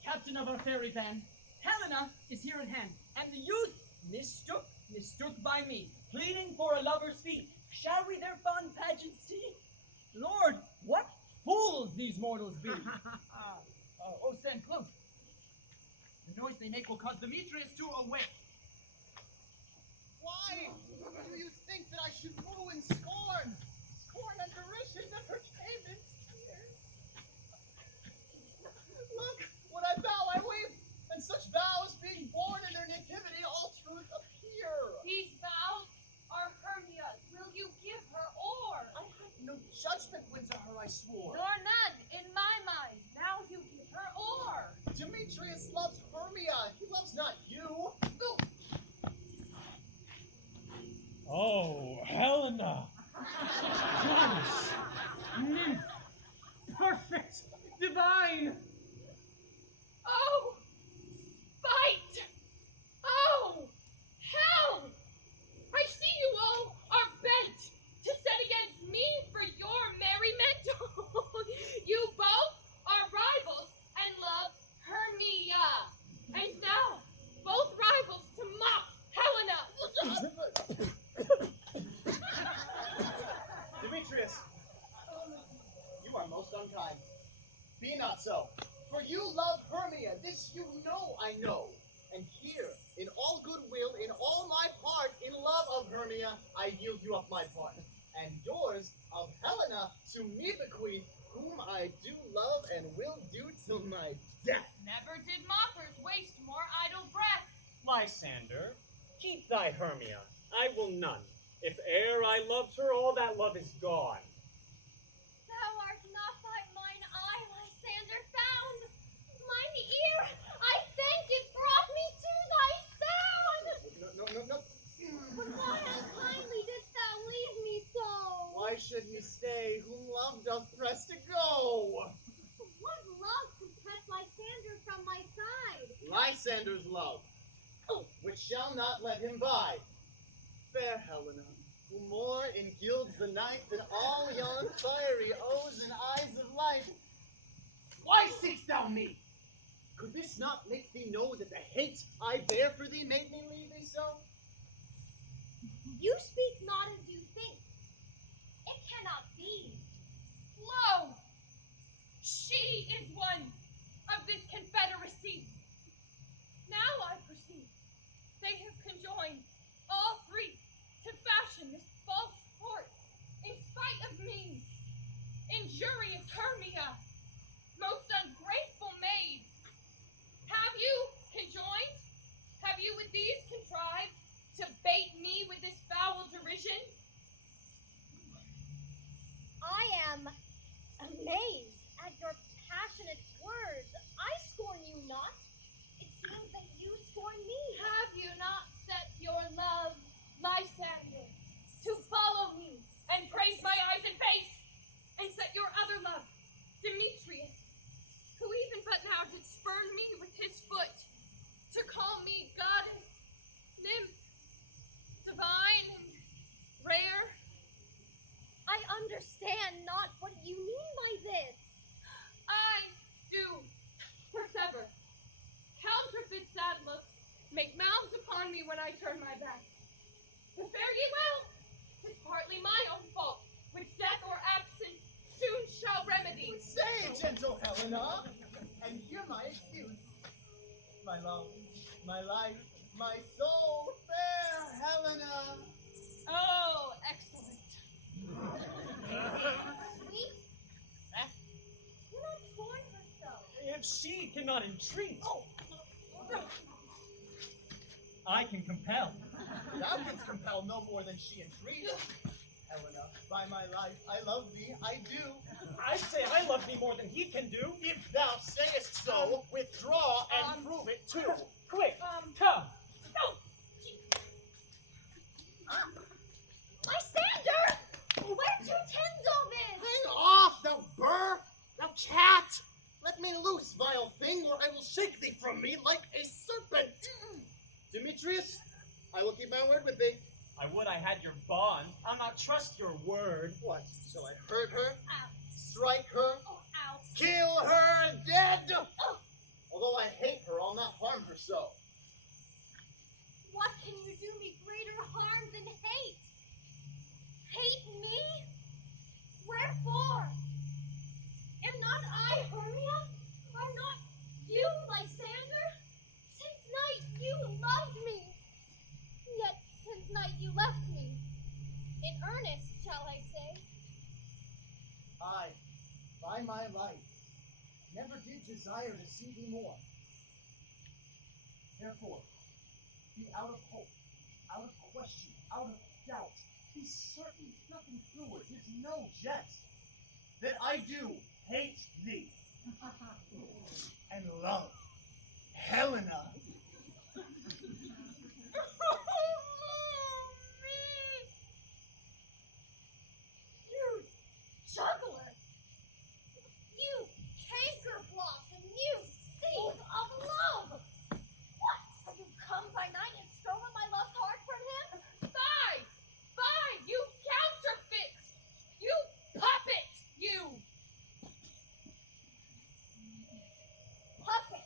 Captain of our fairy band, Helena is here in hand, and the youth mistook by me, pleading for a lover's fee. Shall we their fond pageant see? Lord, what fools these mortals be! Stand close. The noise they make will cause Demetrius to awake. Why do you think that I should woo and scorn? Scorn and derision never came in tears. Look, what I vow I weep, and such vows being born in their nativity, all truth appear. These vows are Hermia's. Will you give her or? I had no judgment when to her I swore. Nor none in my mind. Now you give her or. Demetrius loves Hermia, he loves not you. No. Oh, Helena! Goddess, nymph, perfect, divine. Oh, spite! Oh, hell! I see you all are bent to set against me for your merriment. You both are rivals and love Hermia. And now, both rivals to mock Helena. Demetrius, you are most unkind. Be not so, for you love Hermia, this you know I know. And here, in all goodwill, in all my part, in love of Hermia, I yield you up my part. And yours, of Helena, to me bequeath, whom I do love and will do till my death. Never did mockers waste more idle breath. Lysander, keep thy Hermia. I will none. If e'er I loved her, all that love is gone. Thou art not by mine eye, Lysander, found. Mine ear, I thank it, brought me to thy sound. No. But why unkindly didst thou leave me so? Why should he stay whom love doth press to go? What love could press Lysander from my side? Lysander's love, which shall not let him by. Fair Helena, who more engilds the night than all yon fiery O's and eyes of light. Why seekst thou me? Could this not make thee know that the hate I bear for thee made me leave thee so? You speak not as you think. It cannot be. Lo! She is one of this confederacy. Now I perceive they have conjoined all three to fashion this false sport in spite of me. Injurious Hermia, most ungrateful maid. Have you conjoined? Have you with these contrived to bait me with this foul derision? I am amazed at your passionate words. I scorn you not. It seems that you scorn me. Have you not set your love, Lysander, to follow me and praise my eyes and face, and set your other love, Demetrius, who even but now did spurn me with his foot, to call me goddess, nymph, divine, and rare? I understand not what you mean by this. I do persever. Counterfeit sad looks make mouths upon me when I turn my back. But fare ye well. 'Tis partly my own fault, which death or absence soon shall remedy. Say, gentle Helena, and hear my excuse. My love, my life, my soul, fair Helena. Oh, excellent. Sweet? Do not scorn her so. If she cannot entreat, I can compel. Thou canst compel no more than she entreats. Helena, by my life, I love thee, I do. I say I love thee more than he can do. If thou sayest so, withdraw and prove it too. Quick, come. Lysander! Where to tends all this? Hang off, thou burr, thou cat! Let me loose, vile thing, or I will shake thee from me like a serpent. Demetrius, I will keep my word with thee. I would I had your bond. I'll not trust your word. What? Shall I hurt her? Ow. Strike her? Oh, ow. Kill her dead? Although I hate her, I'll not harm her so. What can you do me greater harm than hate? Hate me? Wherefore? Am not I Hermia? Are not you Lysander? Since night you loved me. Yet since night you left me. In earnest, shall I say? I, by my life, never did desire to see thee more. Therefore, be out of hope, out of question, out of doubt. Be certain nothing through it is no jest. That I do hate thee and love Helena. You juggler! You canker blossom! You thief of love! What? Have you come by night and stolen my love's heart from him? Fie! Fie! You counterfeit! You puppet! You! Puppet!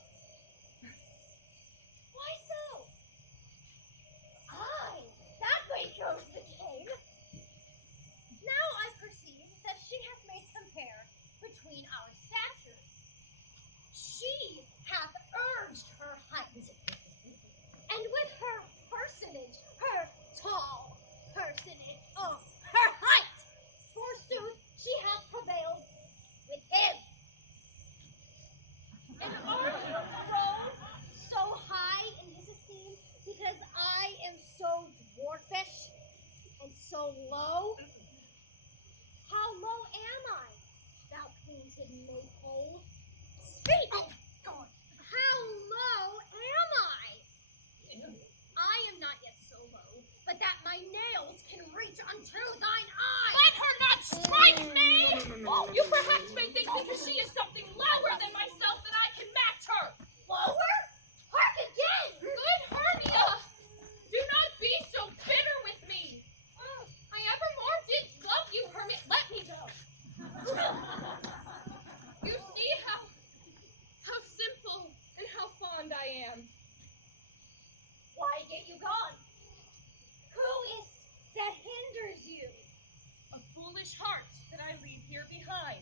foolish heart that I leave here behind.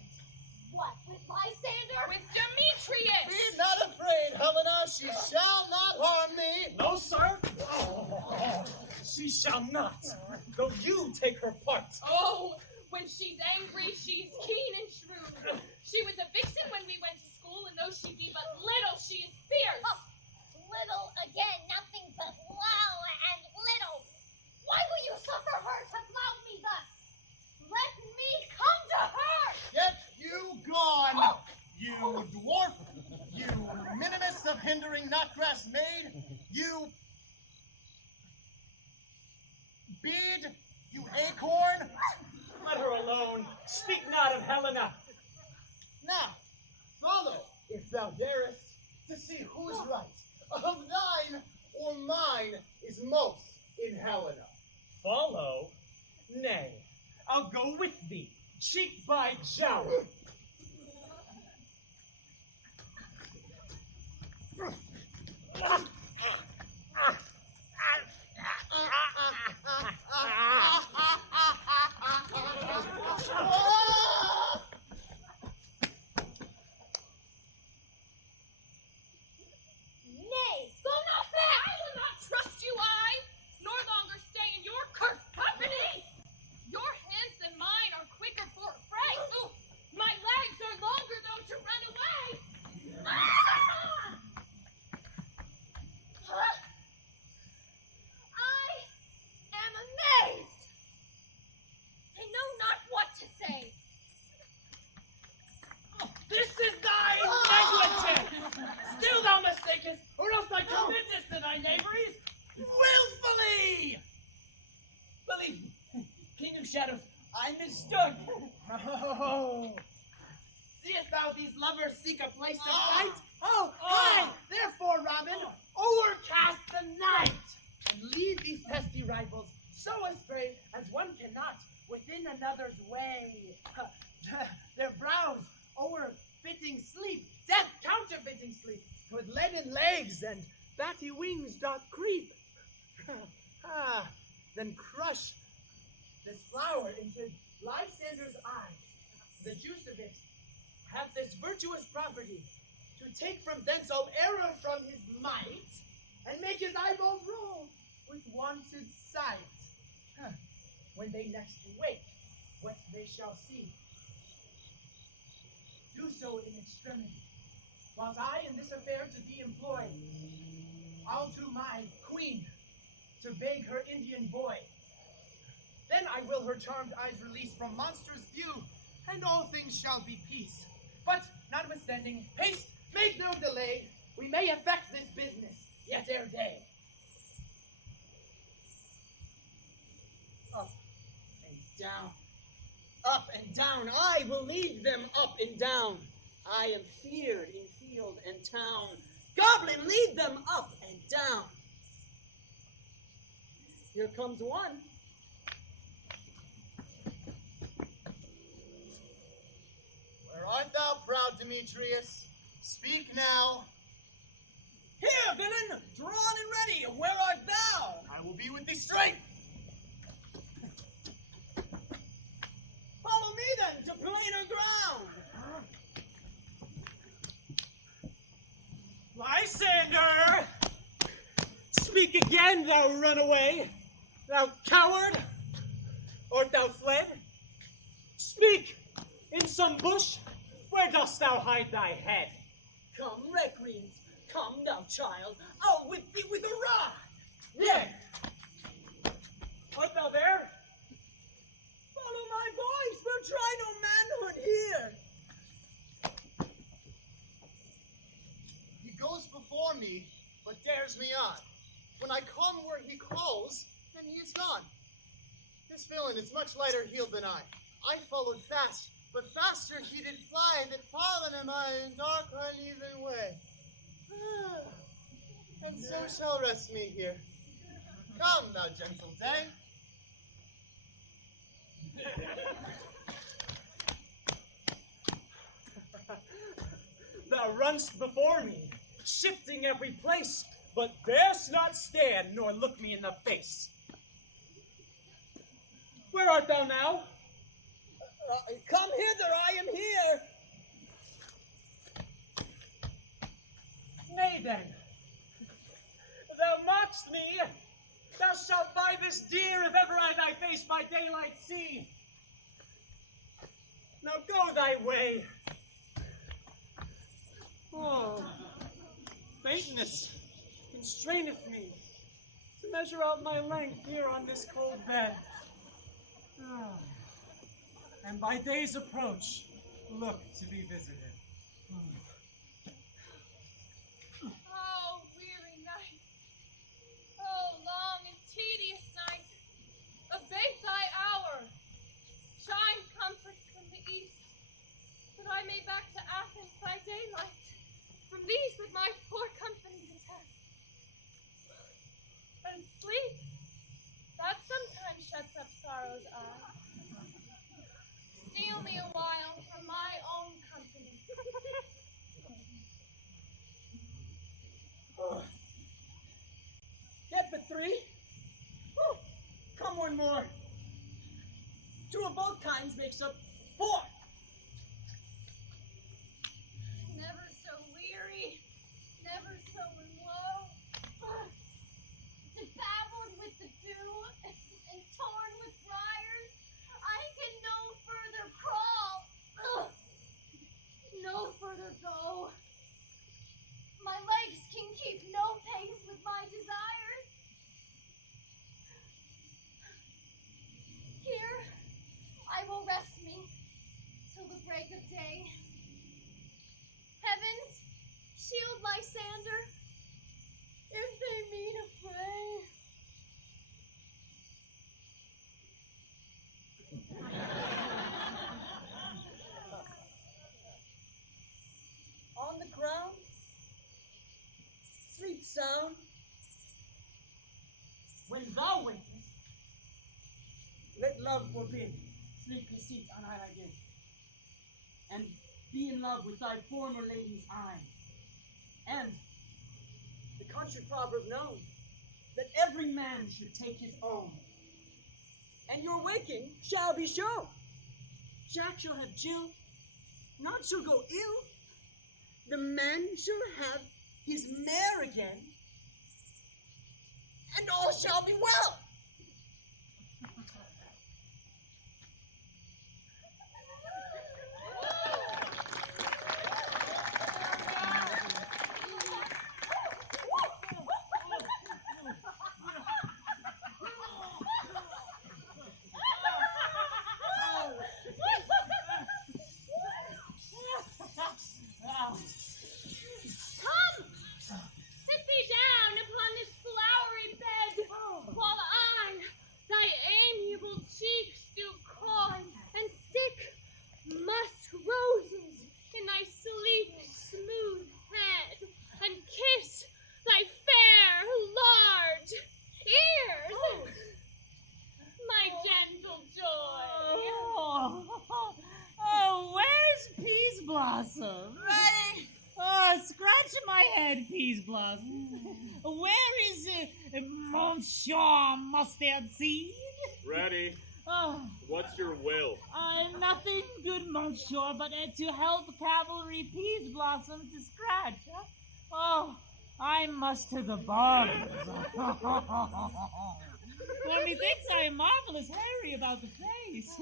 What, with Lysander? With Demetrius! Be not afraid, Helena. She shall not harm thee. No, sir. She shall not. Though you take her part. Oh, when she's angry, she's keen and shrewd. She was a vixen when we went to school, and though she be but little, she is fierce. Oh, little again, nothing but low and little. Why will you suffer her to flout me thus? Let me come to her! Get you gone, you dwarf, you minimus of hindering Notgrass maid, you bead, you acorn. Let her alone. Speak not of Helena. Now, follow, if thou darest, to see whose right, of thine or mine, is most in Helena. Follow? Nay, I'll go with thee, cheek by jowl. Nay, go not back! I will not trust you, nor longer stay in your cursed company. Your hands than mine are quicker for a fray. Ooh, my legs are longer, though, to run away. Ah! Huh? I am amazed. I know not what to say. This is thy negligence! Still thou mistakest, or else thou committest to thy knaveries willfully! Believe me, King of Shadows, I mistook. Oh. Seest thou these lovers seek a place to fight? Oh, hide! Therefore, Robin, overcast the night, and lead these pesky rivals so astray as one cannot within another's way. Their brows over-fitting sleep, death counterfeiting sleep, with leaden legs and batty wings doth creep. Then crush this flower into Lysander's eyes. The juice of it hath this virtuous property to take from thence all error from his might, and make his eyeballs roll with wonted sight. When they next wake, what they shall see, do so in extremity. Whilst I in this affair to be employed, I'll to my queen to beg her Indian boy. Then I will her charmed eyes release from monstrous view, and all things shall be peace. But notwithstanding, haste, make no delay. We may effect this business yet ere day. Up and down. Up and down. I will lead them up and down. I am feared in field and town. Goblin, lead them up and down. Here comes one. Where art thou, proud Demetrius? Speak now. Here, villain, drawn and ready. Where art thou? I will be with thee straight. Follow me then to plainer ground. Lysander! Speak again, thou runaway! Thou coward! Art thou fled? Speak! In some bush? Where dost thou hide thy head? Come, recreant. Come, thou child. I'll whip thee with a rod. Yea! Art thou there? Follow my voice. We'll try no manhood here. He goes before me, but dares me on. When I come where he calls, then he is gone. This villain is much lighter heeled than I. I followed fast, but faster he did fly, that fallen am I in dark uneven way. And so shall rest me here. Come, thou gentle day. Thou runst before me, shifting every place, but darest not stand nor look me in the face. Where art thou now? Come hither, I am here. Nay then, thou mock'st me. Thou shalt buy this dear if ever I thy face by daylight see. Now go thy way. Oh, faintness constraineth me to measure out my length here on this cold bed. Ah, and by day's approach, look to be visited. Oh, weary night. Oh, long and tedious night. Abate thy hour. Shine comforts from the east, that I may back to Athens by daylight. From these that my poor company detest. And sleep, that sometimes shuts up sorrow's eye. Steal me a while from my own company. Get but 3? Oh, come one more. 2 of both kinds makes up 4. Never so weary, never so in woe. Debabbled with the dew and torn with briars, I can no further crawl. Ugh. No further go. My legs can keep no pace with my desires. Here, I will rest me till the break of day. Heavens, shield Lysander, if they meet a fray. On the ground, sleep sound. When thou wakest, let love forbid sleep deceit on thy gate, and be in love with thy former lady's eye. And the country proverb known, that every man should take his own. And your waking shall be shown. Jack shall have Jill, naught shall go ill. The man shall have his mare again, and all shall be well. Come! Sit thee down upon this flowery bed, while I thy amiable cheeks do coy, and stick musk roses in thy sleek, smooth head, and kiss thy fair, large ears. My gentle joy. Oh, where's Peas Blossom? Ready? Oh, scratch my head, Peas Blossom. Where is Monsieur Mustard Seed? Ready? Oh, What's your will? nothing good, Monsieur, but to help Cavalry Peas Blossom to scratch. Huh? Oh, I must to the bars. Well, methinks I am marvelous hairy about the face.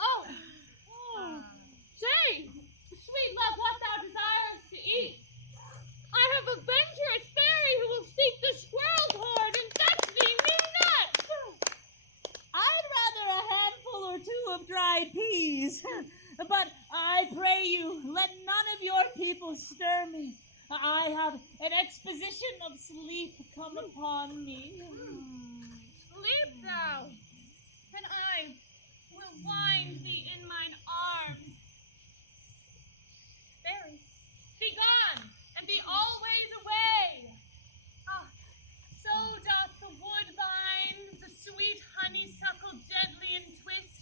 Oh, say, sweet love, what thou desirest to eat. I have a venturous fairy who will seek the squirrel's hoard and fetch thee new nuts. I'd rather a handful or 2 of dried peas. But I pray you, let none of your people stir me. I have an exposition of sleep come upon me. Sleep thou, and I will wind thee in mine arms. Fairy, be gone, and be always away. Ah, so doth the woodbine, the sweet honeysuckle gently entwist,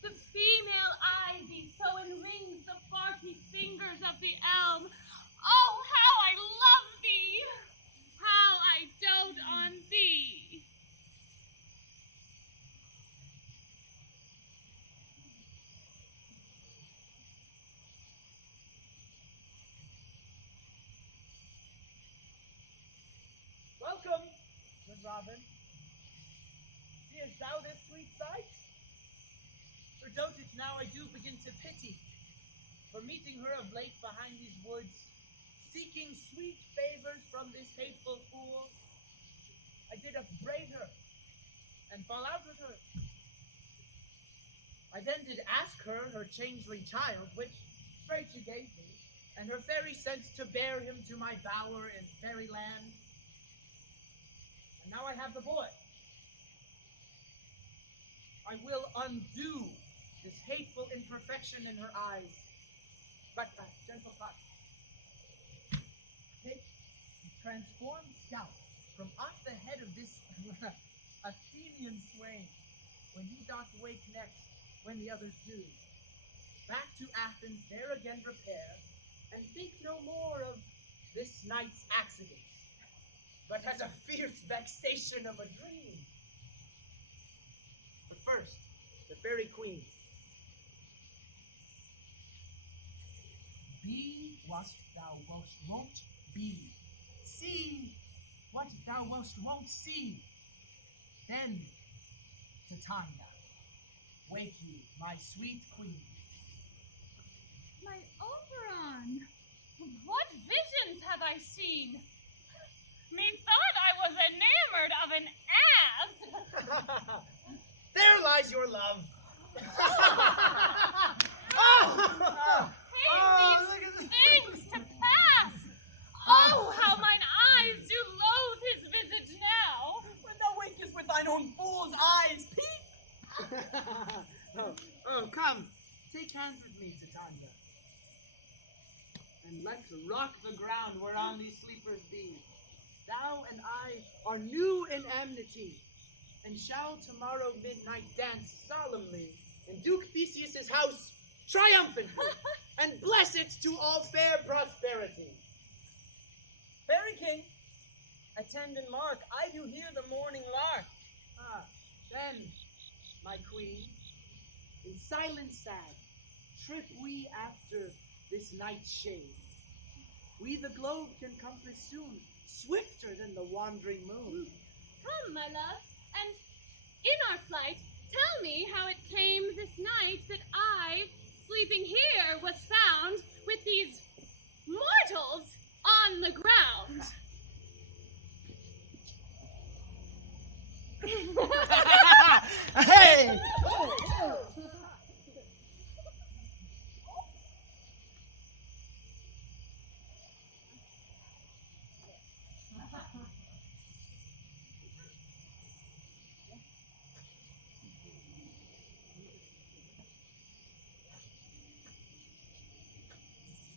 the female ivy so enrings the barky fingers of the elm. Oh, how I love thee! How I dote on thee! Robin. Seest thou this sweet sight? For dotage now I do begin to pity, for meeting her of late behind these woods, seeking sweet favors from this hateful fool, I did upbraid her, and fall out with her. I then did ask her changeling child, which straight she gave me, and her fairy sent to bear him to my bower in fairyland. And now I have the boy. I will undo this hateful imperfection in her eyes. But, gentle thought, take the transformed scalp from off the head of this Athenian swain, when he doth wake next, when the others do. Back to Athens, there again repair, and think no more of this night's accident, but as a fierce vexation of a dream. But first, the fairy queen. Be what thou wont be. See what thou wont see. Then, Titania, wake ye, my sweet queen. My Oberon, what visions have I seen? Methought I was enamored of an ass. There lies your love. Hate these things to pass. Oh, how mine eyes do loathe his visage now. When thou wakest with thine own fool's eyes, peep. Come, take hands with me, Titania, and let's rock the ground whereon these sleepers be. Thou and I are new in amity, and shall tomorrow midnight dance solemnly in Duke Theseus's house triumphantly, and bless it to all fair prosperity. Fairy King, attend and mark, I do hear the morning lark. Then, my queen, in silence sad, trip we after this night's shade. We the globe can compass soon, swifter than the wandering moon. Come, my love, and in our flight, tell me how it came this night that I, sleeping here, was found with these mortals on the ground. Hey!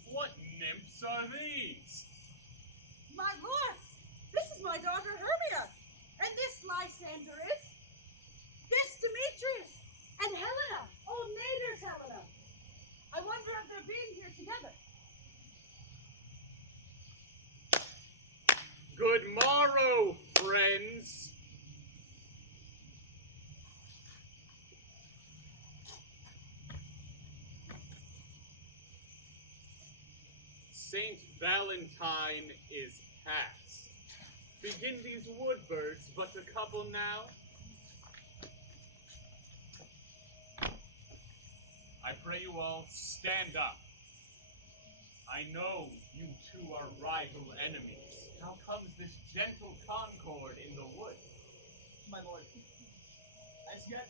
What nymphs are these? My lord, this is my daughter Hermia, and this Lysanderus, this Demetrius, and Helena, old Nader's Helena. I wonder if they're being here together. Good morrow, friends. Saint Valentine is past. Begin these wood birds but a couple now? I pray you all stand up. I know you two are rival enemies. How comes this gentle concord in the wood? My lord, as yet,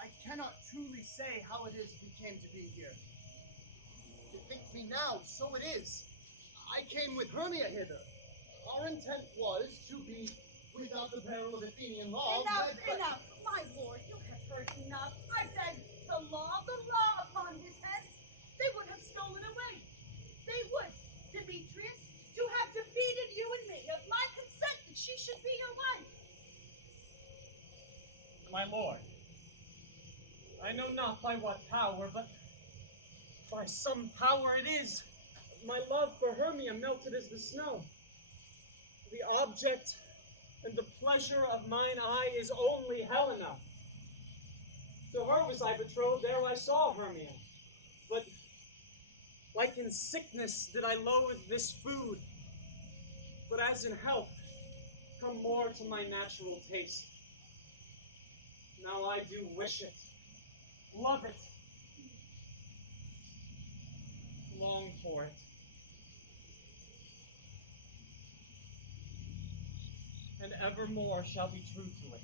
I cannot truly say how it is we came to be here. You think me now, so it is. I came with Hermia hither. Our intent was to be, without the peril of Athenian law, Enough, but- enough, my lord, you have heard enough. I beg the law upon his head. They would have stolen away. They would, Demetrius, to have defeated you and me of my consent that she should be your wife. My lord, I know not by what power, but by some power it is. My love for Hermia melted as the snow. The object and the pleasure of mine eye is only Helena. To her was I betrothed ere I saw Hermia. But like in sickness did I loathe this food. But as in health, come more to my natural taste. Now I do wish it, love it, long for it. And evermore shall be true to it.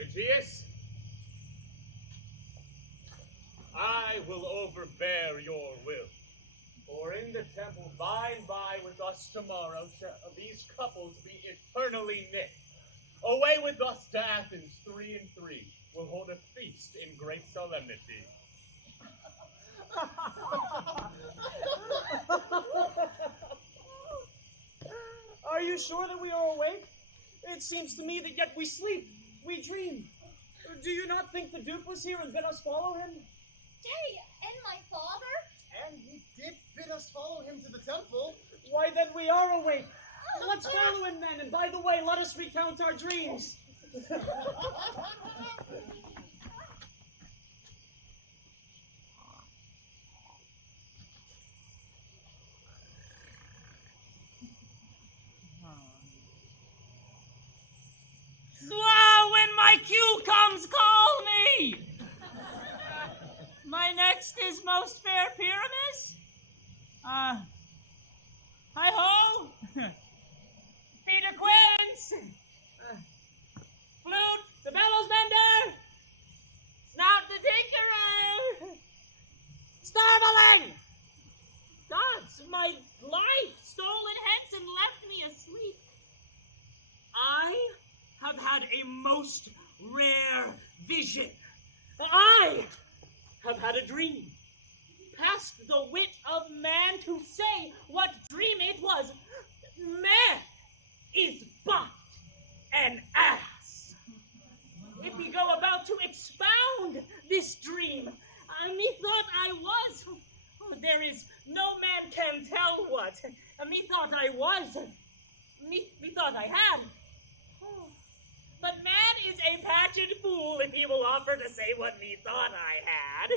Aegeus, I will overbear your will. For in the temple by and by with us tomorrow shall these couples be eternally knit. Away with us to Athens, 3 and 3. We'll hold a feast in great solemnity. Are you sure that we are awake? It seems to me that yet we sleep, we dream. Do you not think the Duke was here and bid us follow him? Day, and my father? And he did bid us follow him to the temple. Why, then we are awake. Let's follow him then, and by the way, let us recount our dreams. So when my cue comes, call me! My next is most fair Pyramus? Hi-ho! Peter Quince! Flute, the bellows bender! Snout the tinkerer! Starveling! Gods, my life stolen hence and left me asleep. I have had a most rare vision. I have had a dream. Past the wit of man to say what dream it was. Man is but an ass. If we go about to expound this dream, methought I was. There is no man can tell what. Methought I was. Methought I had. But man is a pageant fool if he will offer to say what methought I had.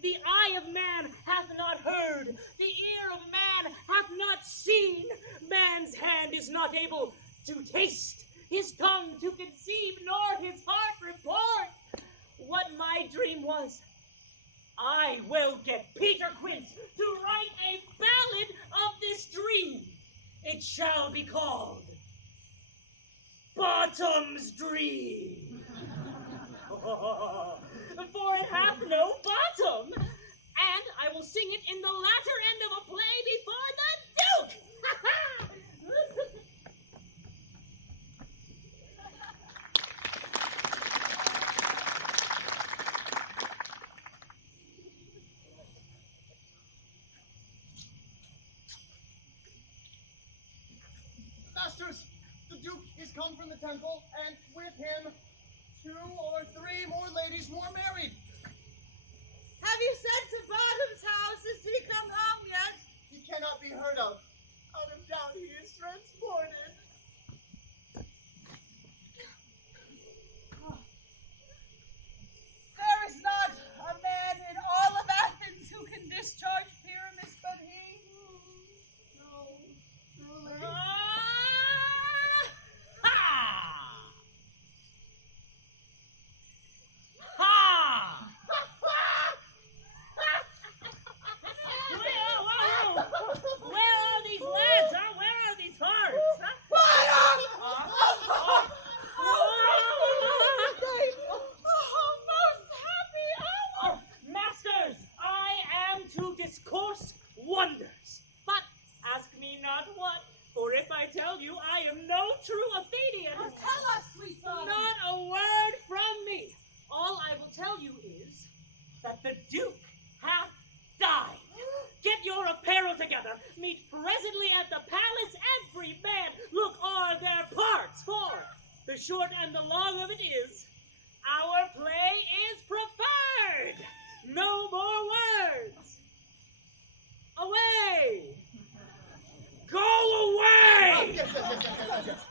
The eye of man hath not heard, the ear of man hath not seen, man's hand is not able to taste, his tongue to conceive, nor his heart report what my dream was. I will get Peter Quince to write a ballad of this dream. It shall be called Bottom's Dream. For it hath no bottom, and I will sing it in the latter end of a play before the Duke. Masters, the Duke is come from the temple, and with him 2 or 3 more ladies more married. Have you sent to Bottom's house? Has he come home yet? He cannot be heard of. Out of doubt he is transported. There is not a man in all of Athens who can discharge Pyramus but he. No, truly. Where are these lads, huh? Where are these hearts, huh? Most happy hour! Masters, I am to discourse wonders. But ask me not what, for if I tell you, I am no true Athenian. Tell us, sweet Bottom. Not a word from me. All I will tell you is that the Duke hath died. Get your apparel together. Meet presently at the palace, every man. Look o'er their parts, for the short and the long of it is, our play is preferred. No more words. Away. Go away. Yes.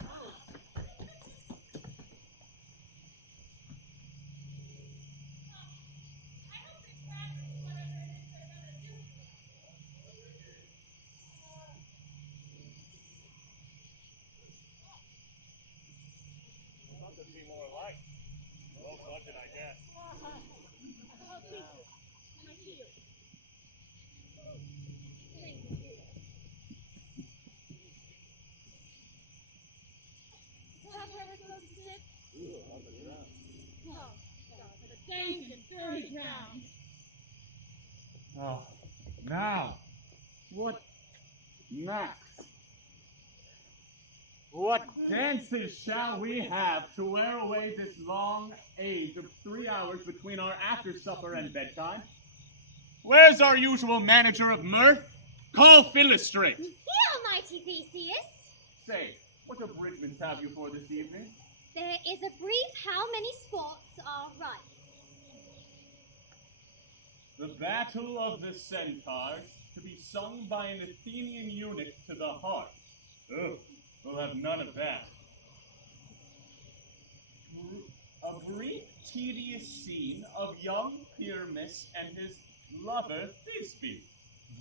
Oh, for the dank and dirty ground. Oh, now, what next? What dances shall we have to wear away this long age of 3 hours between our after supper and bedtime? Where's our usual manager of mirth? Call Philostrate. Here, mighty Theseus. Say, what abridgments have you for this evening? There is a brief how many sports are ripe. The Battle of the Centaurs, to be sung by an Athenian eunuch to the harp. Ugh, we'll have none of that. A brief, tedious scene of young Pyramus and his lover Thisbe.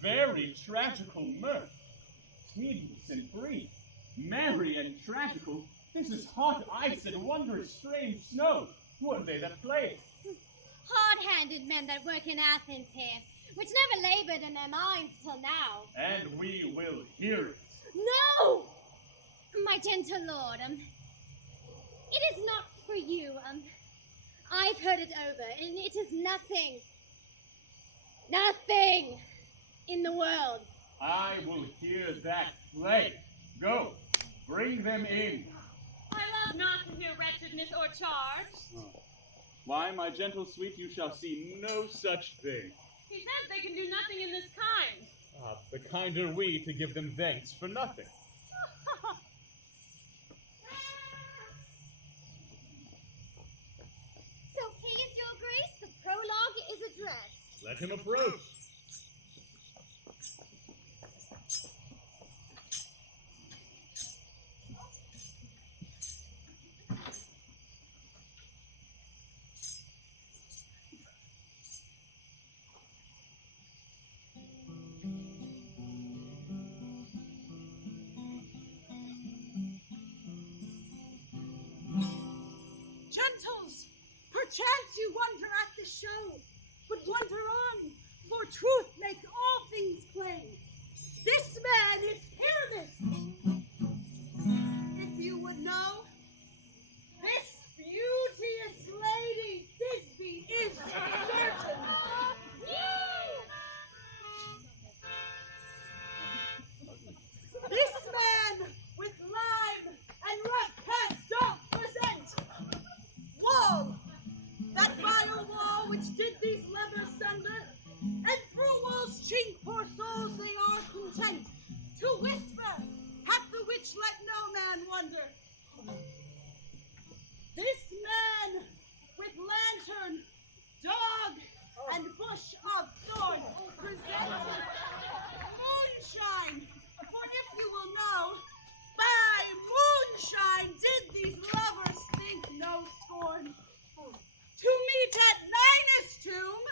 Very tragical mirth. Tedious and brief, merry and tragical. This is hot ice and wondrous strange snow. Who are they that play? Hard-handed men that work in Athens here, which never labored in their minds till now. And we will hear it. No! My gentle lord, it is not for you, I've heard it over, and it is nothing in the world. I will hear that play. Go, bring them in. I love not to hear wretchedness or charge. Why, my gentle sweet, you shall see no such thing. He says they can do nothing in this kind. The kind are we to give them thanks for nothing. So please, your grace, the prologue is addressed. Let him approach. Gentles, perchance you wonder at the show, but wonder on, for truth make all things plain. This man is Pyramus. If you would know, this beauteous lady Thisbe is certain. This man with lime and rough cast doth present. Wall, that vile wall which did these levers sunder, and through wall's chink poor souls they are content to whisper, hath the which let no man wonder. This man with lantern, dog, and bush of thorn presented moonshine, for if you will know, by moonshine did these lovers think no scorn. To meet at Ninus' tomb,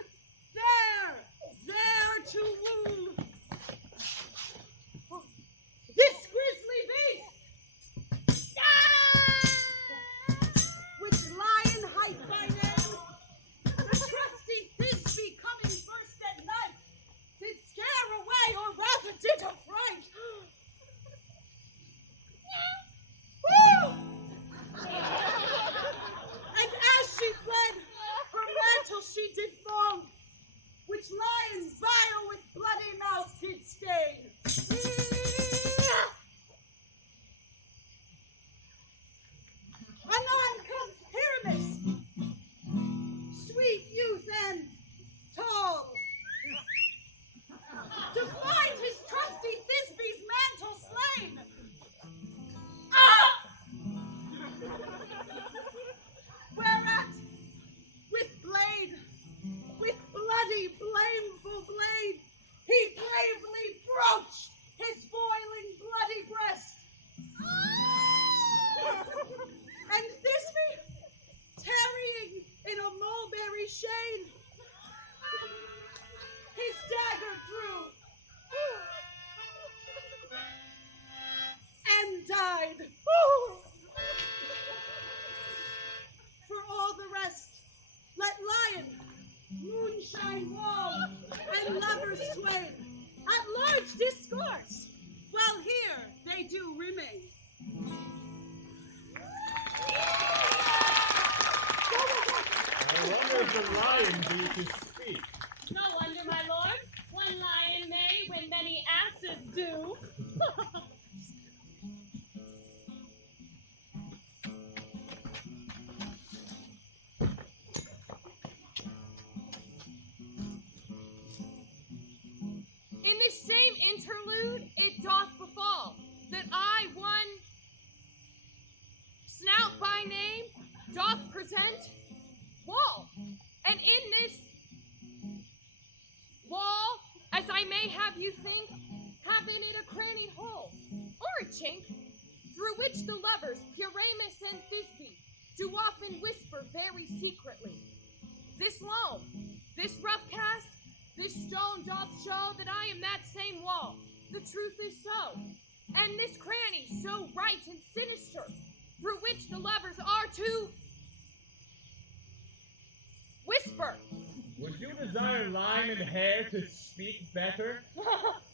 there to woo. This grisly beast, which lion hight by name, the trusty Thisbe coming first at night, did scare away, or rather did affright. Woo! And as she fled, her mantle she did fall, which lions vile with bloody mouths did stain. Anon comes Pyramus, sweet youth and tall, to find his trusty Thisbe's mantle slain. Whereat, with bloody, blameful blade, he bravely broached his boiling bloody breast. And Thisbe, tarrying in a mulberry shade, his dagger drew and died. For all the rest, let lion, moonshine wall, and lovers twain at large discourse, while here they do remain. the lion be to speak? No wonder, my lord. One lion may when many asses do. In this same interlude, it doth befall that I, one snout by name, doth present wall. And in this wall, as I may have you think, have in it a crannied hole, or a chink, through which the lovers, Pyramus and Thisbe, do often whisper very secretly. This loam, this rough cast, this stone doth show that I am that same wall. The truth is so. And this cranny so right and sinister, through which the lovers are to whisper. Would you desire Lime and Hair to speak better?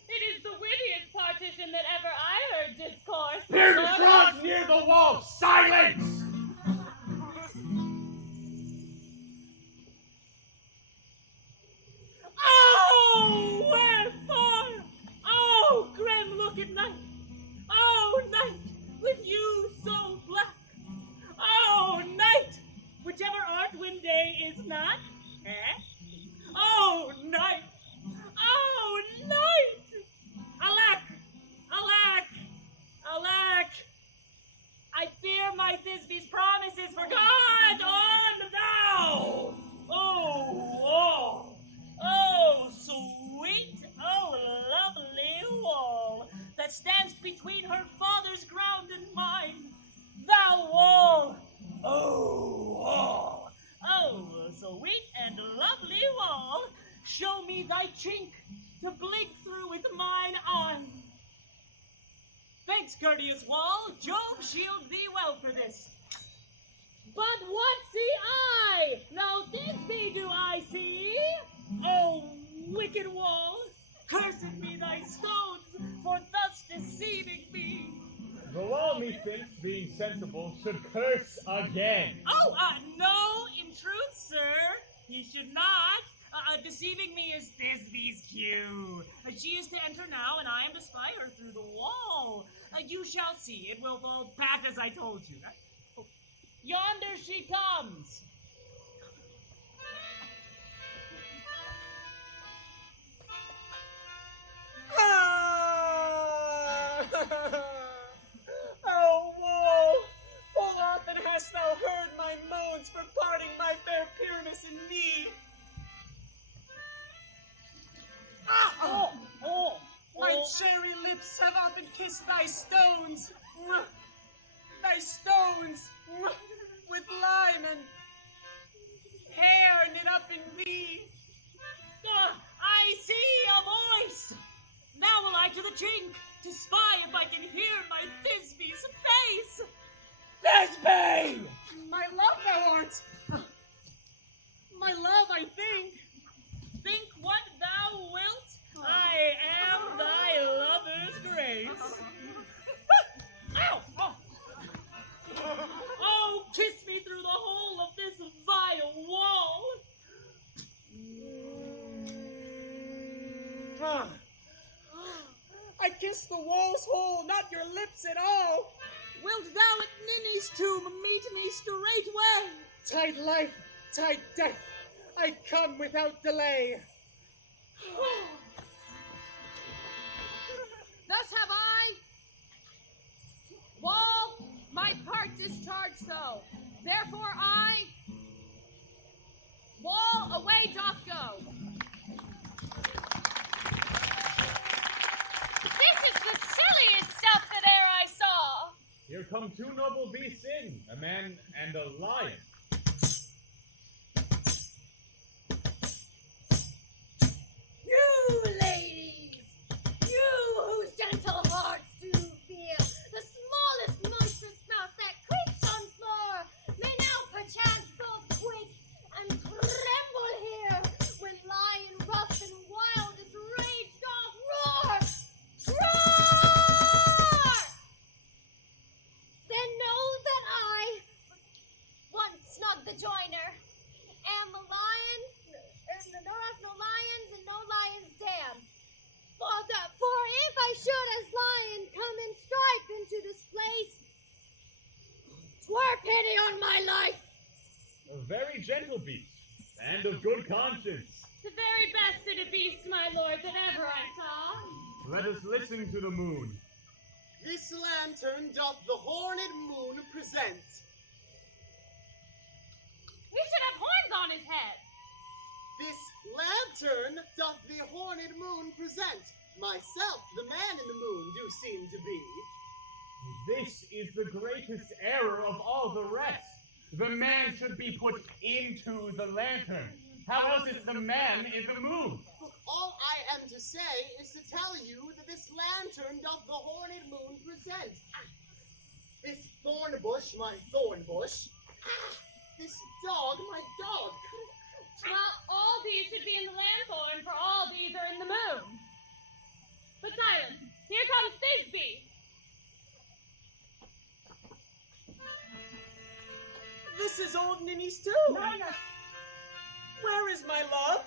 It is the wittiest partition that ever I heard discourse. There is draws near the wall! Silence! Oh, wherefore? Oh, grim looking night. Oh, night, with you so black. Oh, night, whichever art when day is not. Oh, night. Oh, night. Alack, alack, alack. I fear my Thisbe's promise is forgot on thou. Oh, sweet, oh, lovely wall that stands between her father's ground and mine. Thou wall, oh, wall, oh, sweet and lovely wall, show me thy chink to blink through with mine eye. Thanks, courteous wall. Jove shield thee well for this. But what see I? No Thisbe do I see. Oh, wicked wall, cursed be thy stones for thus deceiving me. The wall, methinks, being sensible, should curse again. Oh, no, in truth, sir, he should not. Deceiving me is Thisbe's cue. She is to enter now, and I am to spy her through the wall. You shall see, it will fall back as I told you. Oh, yonder she comes. Oh, wall! Full often hast thou heard my moans for parting my fair Pyramus and me. My cherry lips have often kissed thy stones. Thy stones, with lime and hair knit up in thee. I see a voice. Now will I to the chink to spy if I can hear my Thisbe's face. Thisbe! My love thou art. My love, I think. Think what thou wilt. I am thy lover's grace. Ow! Oh. Oh, kiss me through the hole of this vile wall. I kiss the wall's hole, not your lips at all. Wilt thou at Ninny's tomb meet me straightway? Tide life, tide death, I come without delay. Thus have I, wall, my part discharged so. Therefore I, wall, away doth go. This is the silliest stuff that e'er I saw. Here come two noble beasts in, a man and a lion. You ladies, you whose gentle hearts do fear the smallest monstrous mouse that creeps on floor, may now perchance both quake and tremble here when lion rough and wild as rage doth roar. Roar! Then know that I once on my life. A very gentle beast, and of good conscience. The very best of the beasts, my lord, that ever I saw. Let us listen to the moon. This lantern doth the horned moon present. He should have horns on his head. This lantern doth the horned moon present. Myself, the man in the moon, do seem to be. This is the greatest error of all the rest. The man should be put into the lantern. How else is the man in the moon? Look, all I am to say is to tell you that this lantern doth the horned moon present. This thorn bush, my thorn bush. This dog, my dog. Well, all these should be in the lanthorn, for all these are in the moon. But silence, here comes Thisbe. This is old Ninny's too. Where is my love?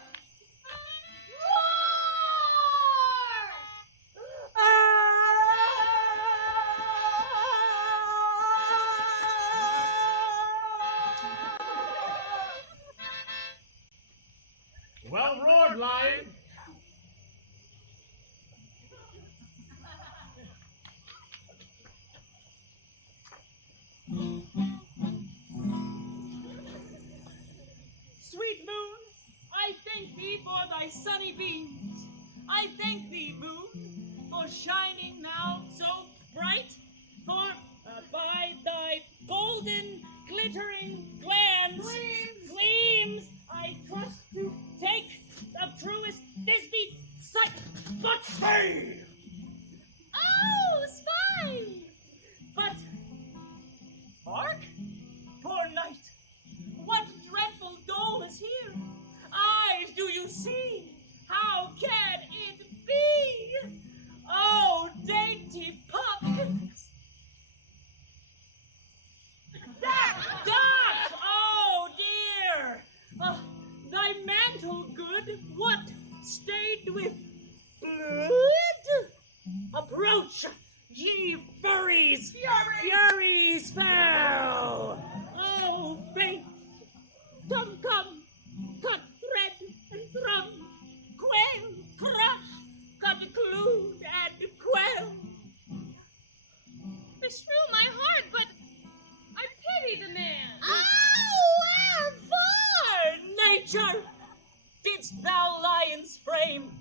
Well roared, lion. Sweet moon, I thank thee for thy sunny beams. I thank thee, moon, for shining now so bright. For by thy golden, glittering gleams, I trust to take of truest Thisbe sight. But stay! Oh, spy! But, hark, poor night, what dreadful dole is here? Eyes, do you see? How can it be? Oh, dainty pup! That! Oh, dear! Thy mantle good, what stained with blood? Approach, ye furries! Furies foul! Oh, faith! Come, come, cut thread and thrum, quail, crush, conclude and quail. Beshrew my heart, but I pity the man. Oh, wherefore, nature, didst thou lion's frame,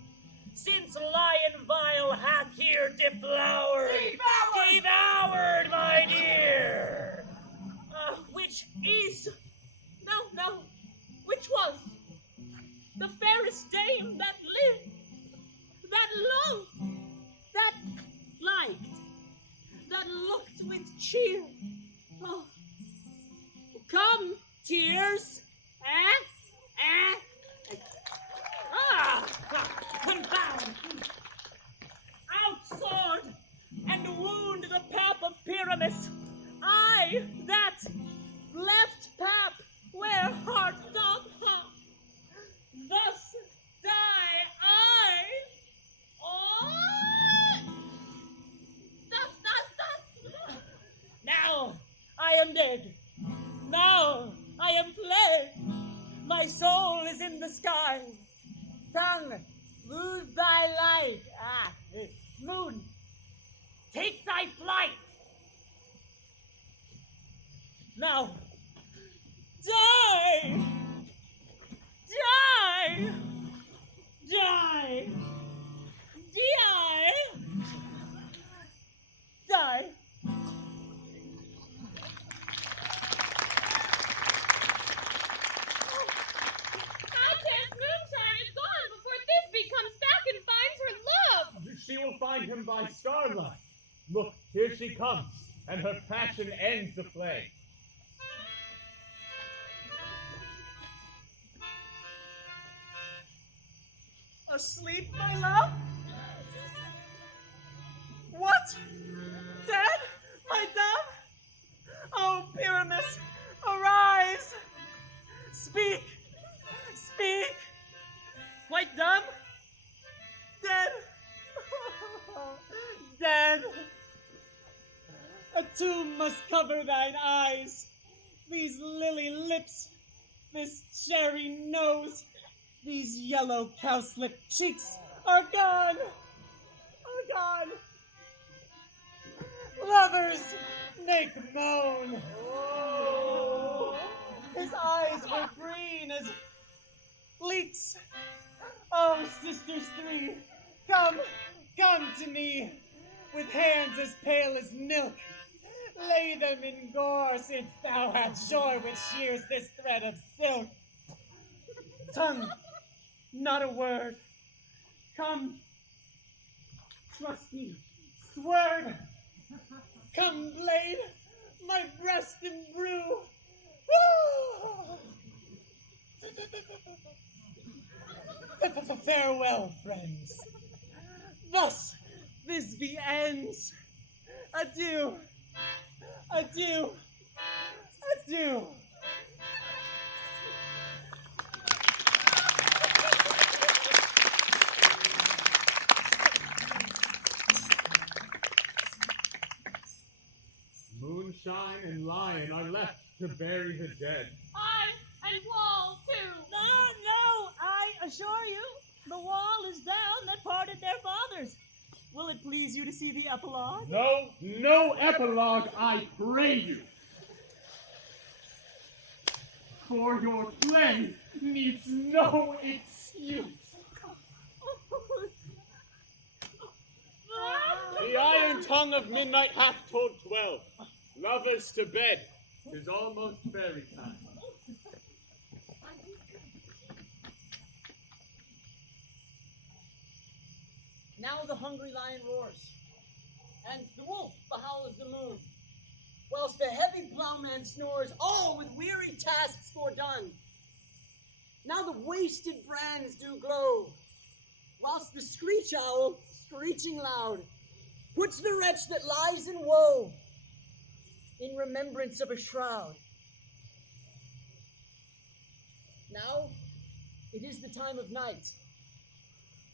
since lion vile hath here deflowered, devoured, my dear, which is, no, which was the fairest dame that lived, that loved, that liked, that looked with cheer. Oh, come, tears, confound! Out sword and wound the pap of Pyramus. I, that left pap where heart doth hop. Thus die I. Oh! Thus. Now I am dead. Now I am fled. My soul is in the sky. Tongue, lose thy light. Moon, take thy flight. Now, die! Die! Die! Die! Die! Moonshine is gone before Thisbe comes back and finds her love. She will find him by starlight. Look, here she comes, and her passion ends the play. Asleep, my love? What? Dead? My dove? Oh, Pyramus, arise! Speak! Speak! Quite dumb? Dead? Dead! A tomb must cover thine eyes. these lily lips, this cherry nose, these yellow cowslip cheeks are gone, are gone. Lovers make moan. His eyes were green as leeks. Oh, sisters three, come, come to me, with hands as pale as milk. Lay them in gore, since thou hast shore which shears this thread of silk. Tongue, not a word. Come, trusty sword. Come, blade, my breast imbrue. Farewell, friends. Thus Thisbe ends. Adieu, adieu, adieu. Moonshine and lion are left to bury the dead. Aye, and wall too. No, I assure you, the wall is down that parted their fathers. Will it please you to see the epilogue? No, no epilogue, I pray you. For your play needs no excuse. The iron tongue of midnight hath told 12. Lovers to bed. 'Tis almost fairy time. Now the hungry lion roars, and the wolf behowls the moon, whilst the heavy plowman snores, all with weary tasks foredone. Now the wasted brands do glow, whilst the screech owl, screeching loud, puts the wretch that lies in woe in remembrance of a shroud. Now it is the time of night,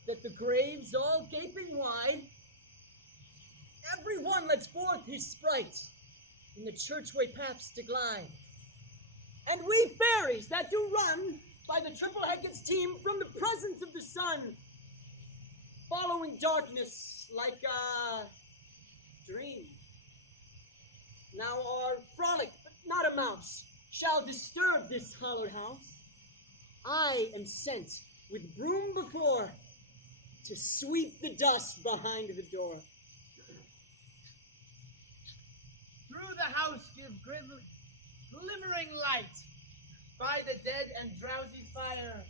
that the graves all gaping wide, every one lets forth his sprite in the churchway paths to glide. And we fairies that do run by the triple Hecate team from the presence of the sun, following darkness like a dream. Now our frolic, but not a mouse, shall disturb this hallowed house. I am sent with broom before to sweep the dust behind the door. Through the house give glimmering light, by the dead and drowsy fire,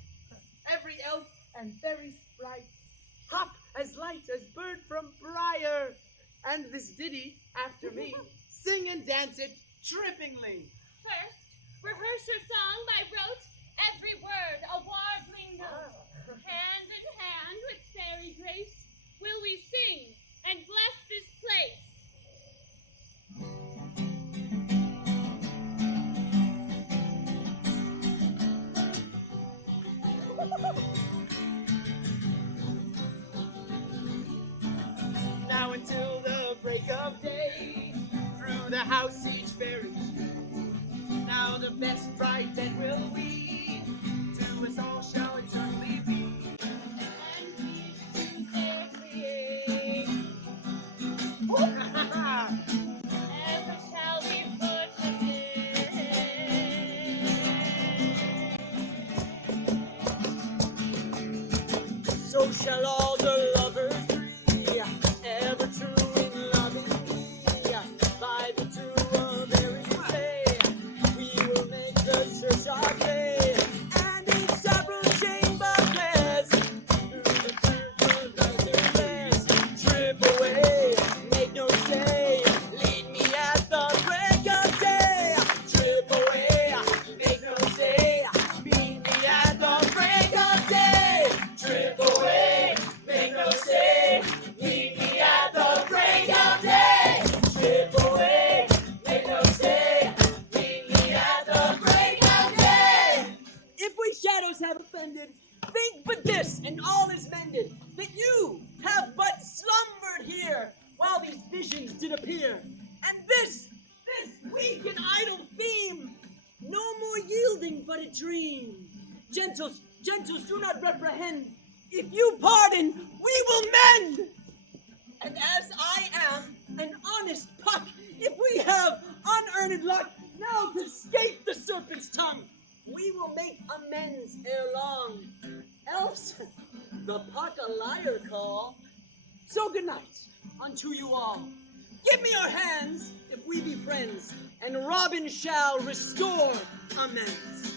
every elf and fairy sprite hop as light as bird from briar, and this ditty after me sing and dance it trippingly. First, rehearse your song by rote, every word a warbling note. Hand in hand with fairy grace, will we sing and bless this place. Now until the break of day, through the house each fairy street. Now the best bride that will be, to us all shall eternally be. Ever shall we put to bed. So shall all the lovers be, ever true in loving me. By the true of very day, we will make the church our day, and each several chamber bless. Through the church of the bless, trip away, make no stay, lead me at the break of day. Trip away, make no stay, meet me at the break of day. Trip away, make no stay, meet me at the break of day. Trip away, make no stay, meet me at the break of day. If we shadows have offended, think but this, and all is mended, that you have but slumbered here while these visions did appear. And this weak and idle theme nothing but a dream. Gentles, do not reprehend. If you pardon, we will mend. And as I am an honest puck, if we have unearned luck, now to escape the serpent's tongue, we will make amends ere long. Else, the puck a liar call. So good night unto you all. Give me your hands if we be friends, and Robin shall restore amends.